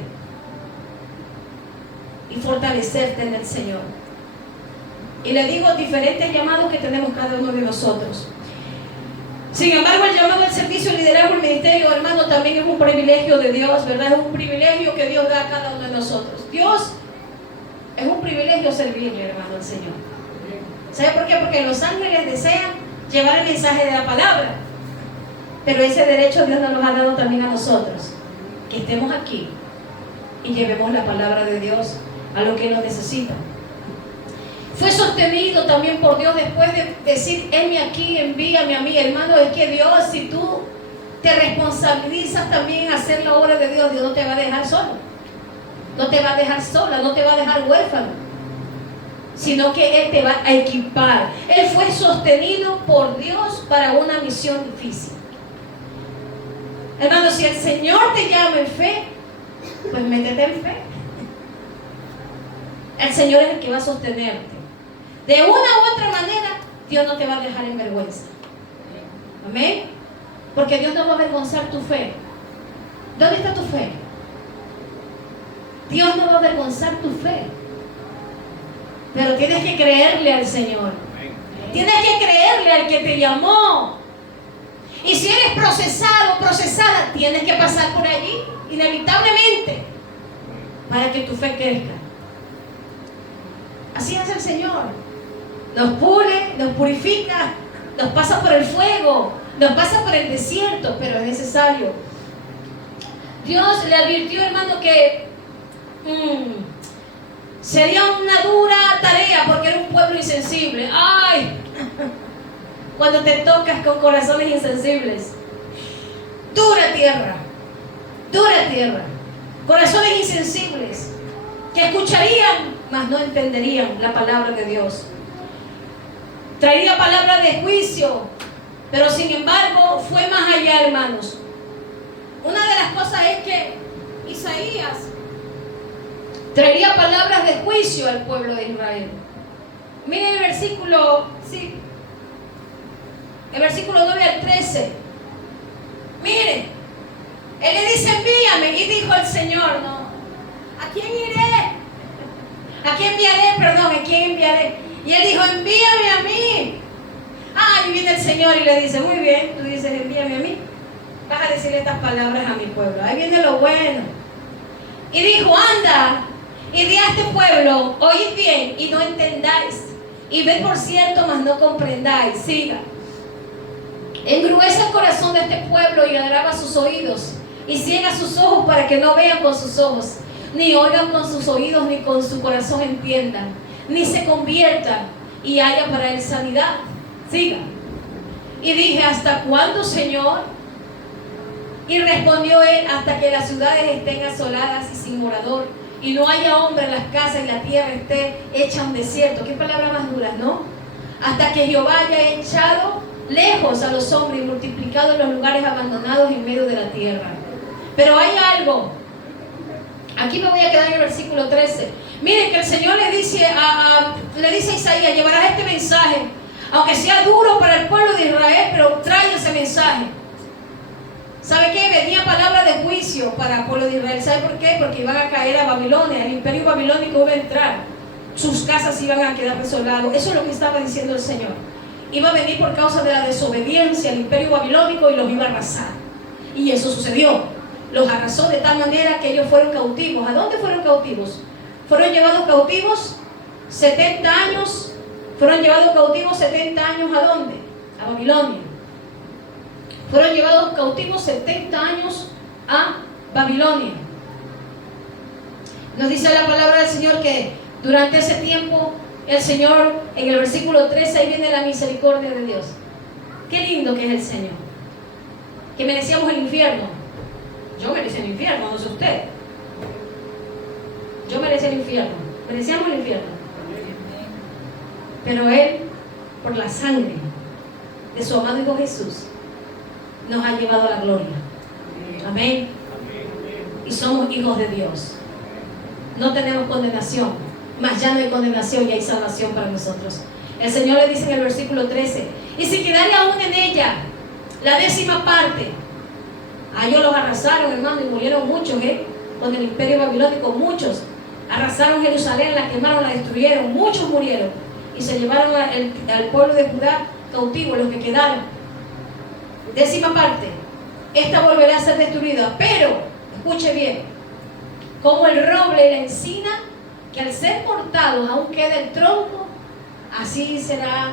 y fortalecerte en el Señor. Y le digo diferentes llamados que tenemos cada uno de nosotros. Sin embargo, el llamado al servicio, el liderazgo, el ministerio, hermano, también es un privilegio de Dios, ¿verdad? Es un privilegio que Dios da a cada uno de nosotros. Dios, es un privilegio servirle, hermano, al Señor. ¿Sabe por qué? Porque los ángeles desean llevar el mensaje de la palabra. Pero ese derecho Dios nos lo ha dado también a nosotros. Que estemos aquí y llevemos la palabra de Dios a lo que nos necesita. Fue sostenido también por Dios después de decir, heme aquí, envíame a mí. Hermano, es que Dios, si tú te responsabilizas también en hacer la obra de Dios, Dios no te va a dejar solo. No te va a dejar sola, no te va a dejar huérfano. Sino que Él te va a equipar. Él fue sostenido por Dios para una misión difícil. Hermano, si el Señor te llama en fe, pues métete en fe. El Señor es el que va a sostenerte. De una u otra manera, Dios no te va a dejar en vergüenza. Amén. Porque Dios no va a avergonzar tu fe. ¿Dónde está tu fe? Dios no va a avergonzar tu fe. Pero tienes que creerle al Señor. Tienes que creerle al que te llamó. Y si eres procesado, procesada, tienes que pasar por allí, inevitablemente, para que tu fe crezca. Así hace el Señor. Nos pule, nos purifica, nos pasa por el fuego, nos pasa por el desierto, pero es necesario. Dios le advirtió, hermano, que sería una dura tarea porque era un pueblo insensible. ¡Ay! Cuando te tocas con corazones insensibles. Dura tierra, corazones insensibles que escucharían, mas no entenderían la palabra de Dios. Traería palabras de juicio, pero sin embargo fue más allá, hermanos. Una de las cosas es que Isaías traería palabras de juicio al pueblo de Israel. Miren el versículo, sí, el versículo 9 al 13. Miren, Él le dice, envíame, y dijo el Señor, no, ¿a quién iré? ¿A quién enviaré? Perdón, ¿a quién enviaré? Y Él dijo, envíame a mí. Y viene el Señor y le dice, muy bien, tú dices, envíame a mí. Vas a decirle estas palabras a mi pueblo. Ahí viene lo bueno. Y dijo, anda, y di a este pueblo, oíd bien y no entendáis. Y ved por cierto, mas no comprendáis. Siga. Engruesa el corazón de este pueblo y agrava sus oídos. Y ciega sus ojos para que no vean con sus ojos, ni oigan con sus oídos, ni con su corazón entiendan, ni se conviertan y haya para él sanidad. Siga. Y dije, ¿hasta cuándo, Señor? Y respondió Él, hasta que las ciudades estén asoladas y sin morador, y no haya hombre en las casas y la tierra esté hecha un desierto. Qué palabras más duras, ¿no? Hasta que Jehová haya echado lejos a los hombres y multiplicado en los lugares abandonados en medio de la tierra. Pero hay algo. Aquí me voy a quedar en el versículo 13. Miren que el Señor le dice a Isaías, llevarás este mensaje, aunque sea duro para el pueblo de Israel, pero trae ese mensaje. ¿Sabe qué? Venía palabra de juicio para el pueblo de Israel. ¿Sabe por qué? Porque iban a caer a Babilonia, el imperio babilónico iba a entrar, sus casas iban a quedar desoladas. Eso es lo que estaba diciendo el Señor. Iba a venir por causa de la desobediencia al imperio babilónico y los iba a arrasar. Y eso sucedió. Los arrasó de tal manera que ellos fueron cautivos. ¿A dónde fueron cautivos? Fueron llevados cautivos 70 años. Fueron llevados cautivos 70 años ¿a dónde? A Babilonia. Fueron llevados cautivos 70 años a Babilonia. Nos dice la palabra del Señor que durante ese tiempo el Señor, en el versículo 13, ahí viene la misericordia de Dios. Qué lindo que es el Señor. Que merecíamos el infierno. Yo merecía el infierno, no sé usted. Yo merecía el infierno. Merecíamos el infierno. Pero Él, por la sangre de su amado Hijo Jesús, nos ha llevado a la gloria. Amén. Y somos hijos de Dios. no tenemos condenación, mas ya no hay condenación y hay salvación para nosotros. El Señor le dice en el versículo 13, y si quedare aún en ella la 10ª parte, a ellos los arrasaron, hermano, y murieron muchos, con el imperio babilónico, muchos. Arrasaron Jerusalén, la quemaron, la destruyeron, muchos murieron. Y se llevaron al pueblo de Judá cautivo, los que quedaron. 10ª parte, esta volverá a ser destruida. Pero, escuche bien, como el roble y la encina, que al ser cortados aún queda el tronco, así será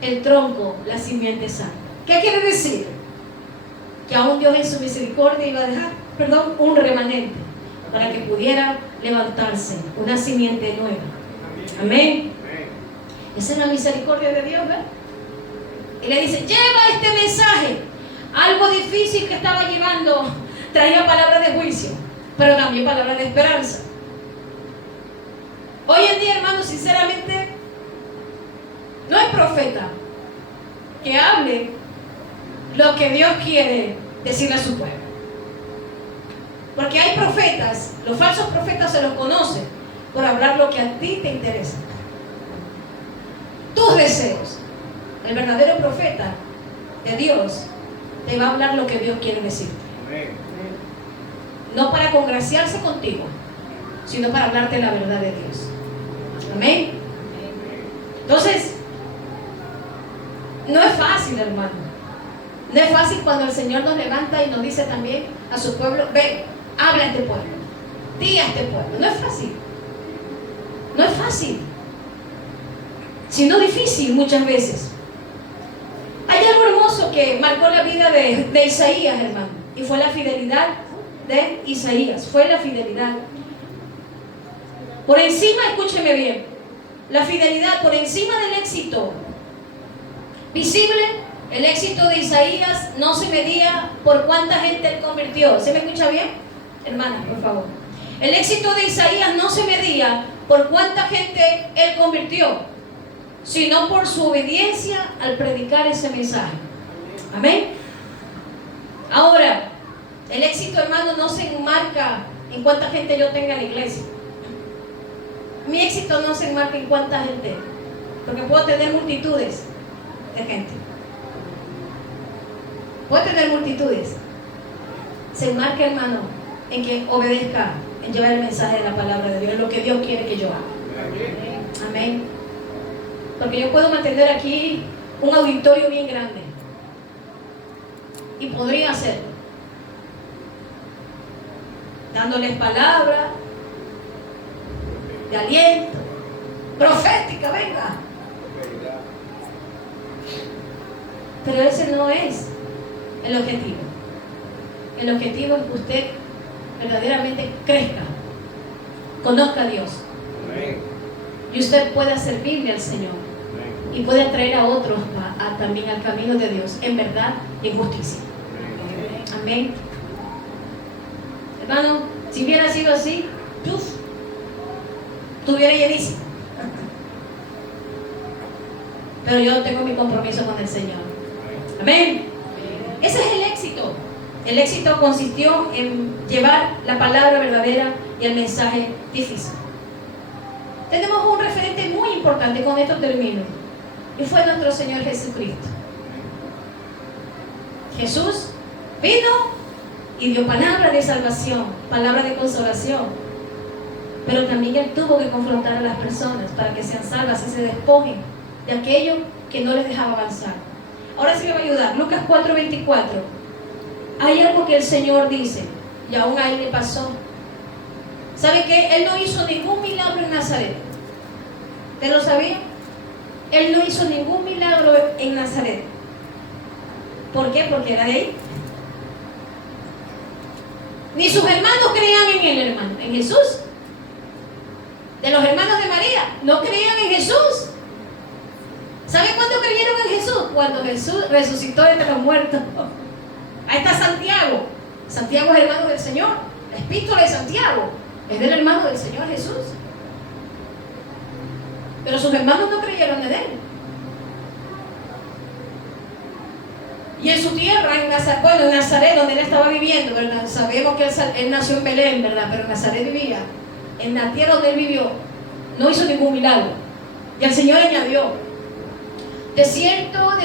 el tronco, la simiente santa. ¿Qué quiere decir? Que aún Dios en su misericordia iba a dejar, un remanente para que pudiera levantarse una simiente nueva. Amén. Esa es la misericordia de Dios, ¿verdad? Y le dice, lleva este mensaje. Algo difícil que estaba llevando traía palabras de juicio, pero también palabras de esperanza. Hoy en día, hermanos, sinceramente, no hay profeta que hable lo que Dios quiere decirle a su pueblo. Porque hay profetas, los falsos profetas se los conocen por hablar lo que a ti te interesa, tus deseos. El verdadero profeta de Dios te va a hablar lo que Dios quiere decirte. No para congraciarse contigo, sino para hablarte la verdad de Dios. Amén. Entonces, no es fácil, hermano. No es fácil cuando el Señor nos levanta y nos dice también a su pueblo, ve, habla a este pueblo, di a este pueblo. No es fácil. No es fácil, sino difícil muchas veces. Hay algo hermoso que marcó la vida de Isaías, hermano, y fue la fidelidad de Isaías. Fue la fidelidad. Por encima, escúcheme bien, la fidelidad por encima del éxito visible. El éxito de Isaías no se medía por cuánta gente él convirtió. ¿Se me escucha bien? Hermana, por favor. El éxito de Isaías no se medía por cuánta gente él convirtió, sino por su obediencia al predicar ese mensaje. Amén. Ahora, el éxito, hermano, no se enmarca en cuánta gente yo tenga en la iglesia. Mi éxito no se enmarca en cuánta gente, porque puedo tener multitudes de gente. Puedo tener multitudes. Se enmarca, hermano, en que obedezca, en llevar el mensaje de la palabra de Dios, lo que Dios quiere que yo haga. Amén. Porque yo puedo mantener aquí un auditorio bien grande, y podría hacerlo, dándoles palabra de aliento, profética, venga. Pero ese no es el objetivo. El objetivo es que usted verdaderamente crezca, conozca a Dios, y usted pueda servirle al Señor y puede atraer a otros también al camino de Dios en verdad y en justicia. Amén. Hermano, si hubiera sido así, estuviera llenísimo. Pero yo tengo mi compromiso con el Señor. Amén. Ese es el éxito. El éxito consistió en llevar la palabra verdadera y el mensaje difícil. Tenemos un referente muy importante, con esto termino, y fue nuestro Señor Jesucristo. Jesús vino y dio palabra de salvación, palabra de consolación, pero también Él tuvo que confrontar a las personas para que sean salvas y se despojen de aquello que no les dejaba avanzar. Ahora sí me va a ayudar. Lucas 4:24. Hay algo que el Señor dice, y aún ahí le pasó. ¿Sabe qué? Él no hizo ningún milagro en Nazaret. ¿Usted lo sabía? Él no hizo ningún milagro en Nazaret. ¿Por qué? Porque era de ahí. Ni sus hermanos creían en él, hermano, en Jesús. De los hermanos de María, no creían en Jesús. ¿Sabe cuándo creyeron en Jesús? Cuando Jesús resucitó entre los muertos. Ahí está Santiago. Santiago es hermano del Señor. La epístola de Santiago es del hermano del Señor Jesús. Pero sus hermanos no creyeron en él. Y en su tierra, en Nazaret, donde él estaba viviendo, ¿verdad? Sabemos que él nació en Belén, ¿verdad? Pero en Nazaret vivía. en la tierra donde él vivió, no hizo ningún milagro. Y el Señor añadió, de cierto os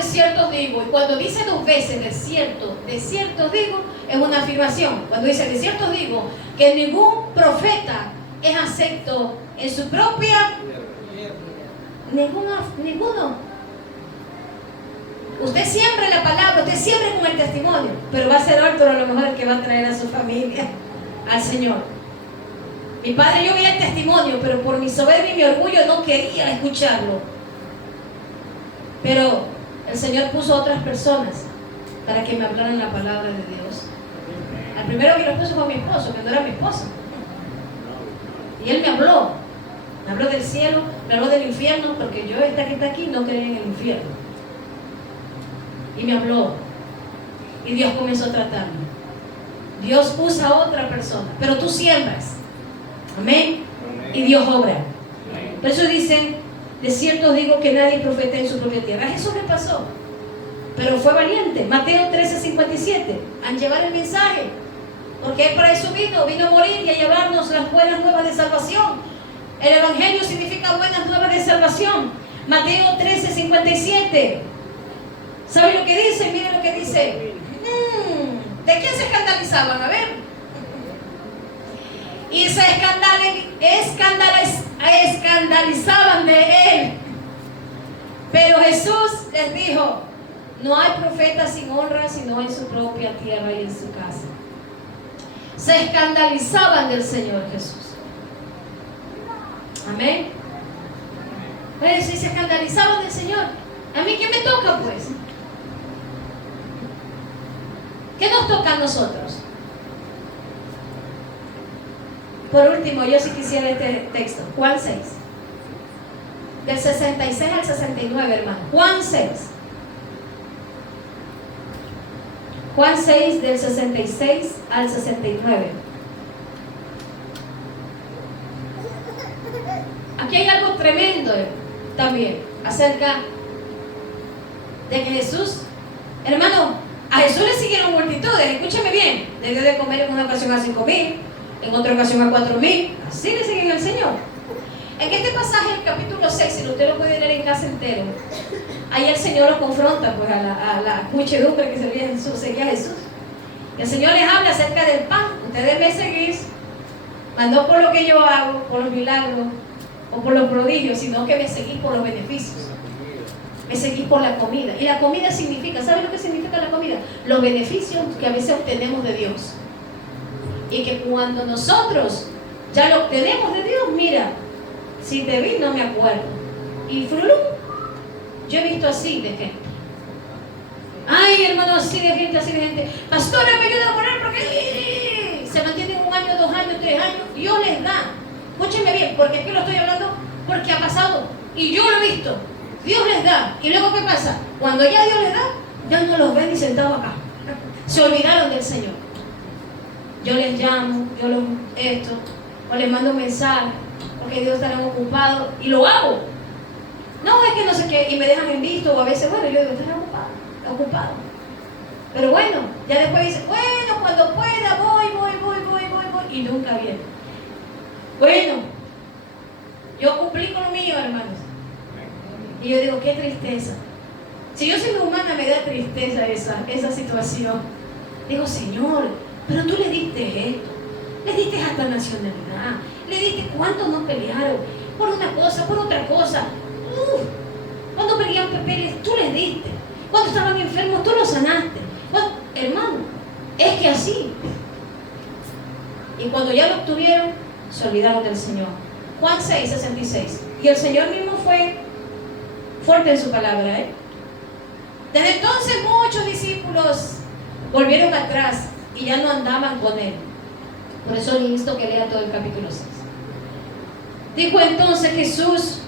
digo. Y cuando dice 2 veces de cierto os digo, es una afirmación. Cuando dice de cierto os digo, que ningún profeta es acepto en su propia... Ninguno. Usted siembra la palabra, usted siembra con el testimonio, pero va a ser otro a lo mejor el que va a traer a su familia al Señor. Mi padre, yo veía el testimonio, pero por mi soberbia y mi orgullo no quería escucharlo. Pero el Señor puso a otras personas para que me hablaran la palabra de Dios. Al primero que lo puso fue mi esposo, que no era mi esposo. Y él me habló del cielo, me habló del infierno, porque yo, esta que está aquí, no creía en el infierno. Y me habló. Y Dios comenzó a tratarme. Dios usa a otra persona, pero tú siembras. Amén. Y Dios obra. Por eso dicen, de cierto os digo que nadie profeta en su propia tierra. A Jesús le pasó, pero fue valiente. Mateo 13:57. Han llevar el mensaje, porque Él para eso vino a morir y a llevarnos las buenas nuevas de salvación. El Evangelio significa buenas nuevas de salvación. Mateo 13:57. ¿Sabe lo que dice? Miren lo que dice. ¿De quién se escandalizaban? A ver. Y se escandalizaban de Él. Pero Jesús les dijo, no hay profeta sin honra sino en su propia tierra y en su casa. Se escandalizaban del Señor Jesús. Amén. Pero si se escandalizaban del Señor, ¿a mí qué me toca pues? ¿Qué nos toca a nosotros? Por último, yo sí quisiera este texto, Juan 6, del 66 al 69, hermano. Juan 6, del 66 al 69. Aquí hay algo tremendo también acerca de que Jesús, hermano, a Jesús le siguieron multitudes. Escúcheme bien, le dio de comer en una ocasión a 5,000, en otra ocasión a 4,000. Así le siguen al Señor. En este pasaje, el capítulo 6, si usted lo puede leer en casa entero, ahí el Señor los confronta pues, a la muchedumbre que seguía a Jesús. Y el Señor les habla acerca del pan. Ustedes me seguís, mas no por lo que yo hago, por los milagros o por los prodigios, sino que me seguís por los beneficios. Me seguís por la comida. Y la comida significa, ¿sabe lo que significa la comida? Los beneficios que a veces obtenemos de Dios. Y que cuando nosotros ya lo obtenemos de Dios, mira, si te vi no me acuerdo. Y frulú, yo he visto así de gente. Ay, hermano, así de gente. Pastora, me ayuda a orar porque se mantienen 1 año, 2 años, 3 años. Dios les da. Escúchenme bien, porque es que lo estoy hablando porque ha pasado. Y yo lo he visto. Dios les da. ¿Y luego qué pasa? Cuando ya Dios les da, ya no los ven ni sentados acá. Se olvidaron del Señor. Yo les llamo, o les mando un mensaje, porque Dios estará ocupado, y lo hago. No, es que no sé qué, y me dejan en visto, o a veces, bueno, yo digo, estará ocupado. Pero bueno, ya después dice, bueno, cuando pueda, voy, y nunca viene. Bueno, yo cumplí con lo mío, hermanos. Y yo digo, qué tristeza. Si yo soy humana, me da tristeza esa situación. Digo, Señor, pero tú le diste esto, le diste hasta nacionalidad, le diste cuántos no pelearon por una cosa, por otra cosa. Cuando peleaban papeles, tú les diste. Cuando estaban enfermos, tú los sanaste. Hermano, es que así. Y cuando ya lo obtuvieron, se olvidaron del Señor. Juan 6, 66. Y el Señor mismo fue fuerte en su palabra. Desde entonces muchos discípulos volvieron atrás y ya no andaban con Él. Por eso le insto que lea todo el capítulo 6. Dijo entonces Jesús,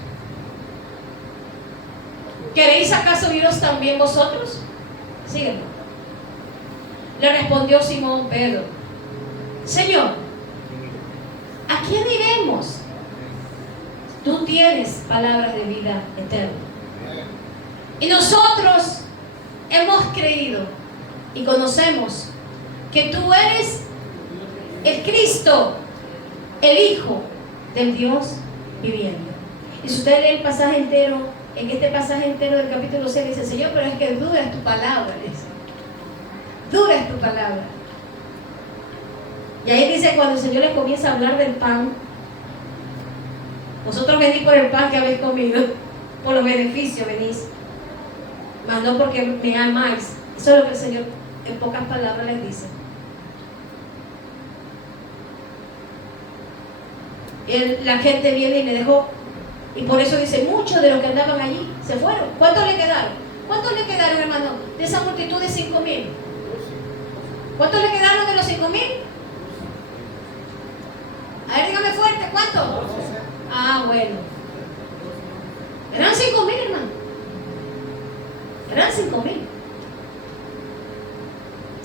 ¿queréis acaso iros también vosotros? Sígueme. Le respondió Simón Pedro, Señor, ¿a quién iremos? Tú tienes palabras de vida eterna. Y nosotros hemos creído y conocemos que tú eres el Cristo, el Hijo del Dios viviente. Y si usted lee el pasaje entero, en este pasaje entero del capítulo 6 dice: Señor, pero es que dura es tu palabra, dice. Dura es tu palabra. Y ahí dice, cuando el Señor les comienza a hablar del pan, vosotros venís por el pan que habéis comido, por los beneficios venís, mas no porque me amáis. Eso es lo que el Señor en pocas palabras les dice. La gente viene y le dejó, y por eso dice, muchos de los que andaban allí se fueron. ¿Cuántos le quedaron? ¿Cuántos le quedaron, hermano, de esa multitud de 5,000? ¿Cuántos le quedaron de los 5,000? A ver, dígame fuerte, ¿cuántos? Ah, bueno. Eran 5,000, hermano. Eran 5,000.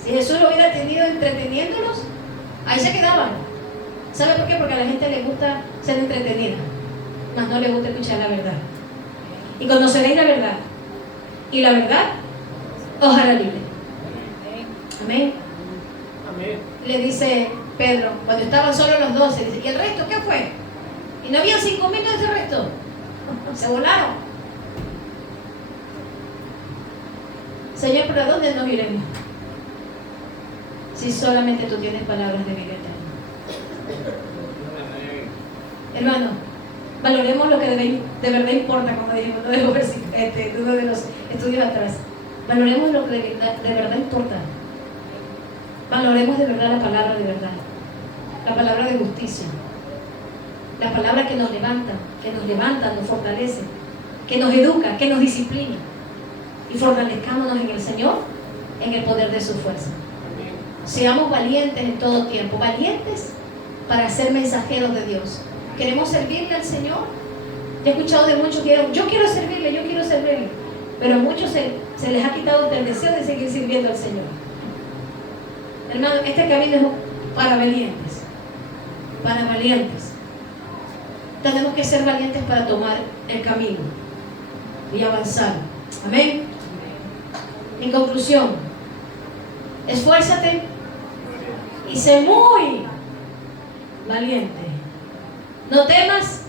Si Jesús lo hubiera tenido entreteniéndolos, ahí se quedaban. ¿Sabe por qué? Porque a la gente le gusta ser entretenida, mas no le gusta escuchar la verdad. Y conoceréis la verdad, y la verdad os hará libre. Amén. Amén. Le dice Pedro, cuando estaban solo los 12, dice, ¿y el resto qué fue? Y no había 5,000 de ese resto. Se volaron. Señor, ¿pero a dónde nos iremos? Si solamente tú tienes palabras de vida eterna. Hermano, valoremos lo que de verdad importa, como dijimos uno de los estudios atrás. Valoremos lo que de verdad importa. Valoremos de verdad la palabra de verdad, la palabra de justicia, la palabra que nos levanta, nos fortalece, que nos educa, que nos disciplina, y fortalezcámonos en el Señor, en el poder de su fuerza. Seamos valientes en todo tiempo, valientes para ser mensajeros de Dios. ¿Queremos servirle al Señor? He escuchado de muchos que yo quiero servirle, pero a muchos se les ha quitado el deseo de seguir sirviendo al Señor. Hermano, este camino es para valientes, tenemos que ser valientes para tomar el camino y avanzar. Amén. En conclusión, esfuérzate y sé muy valiente. No temas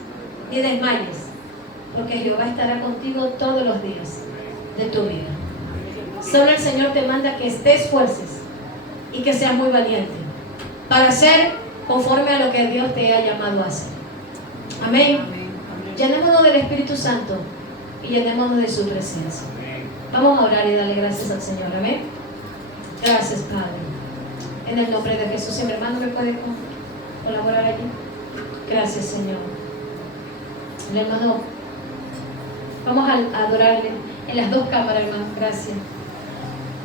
ni desmayes, porque Jehová estará contigo todos los días de tu vida. Solo el Señor te manda que te esfuerces y que seas muy valiente para ser conforme a lo que Dios te ha llamado a hacer. Amén. Llenémonos del Espíritu Santo y llenémonos de su presencia. Vamos a orar y darle gracias al Señor. Amén. Gracias, Padre. En el nombre de Jesús. Si mi hermano me puede colaborar allí. Gracias, Señor. El hermano, vamos a adorarle en las dos cámaras, hermano. Gracias.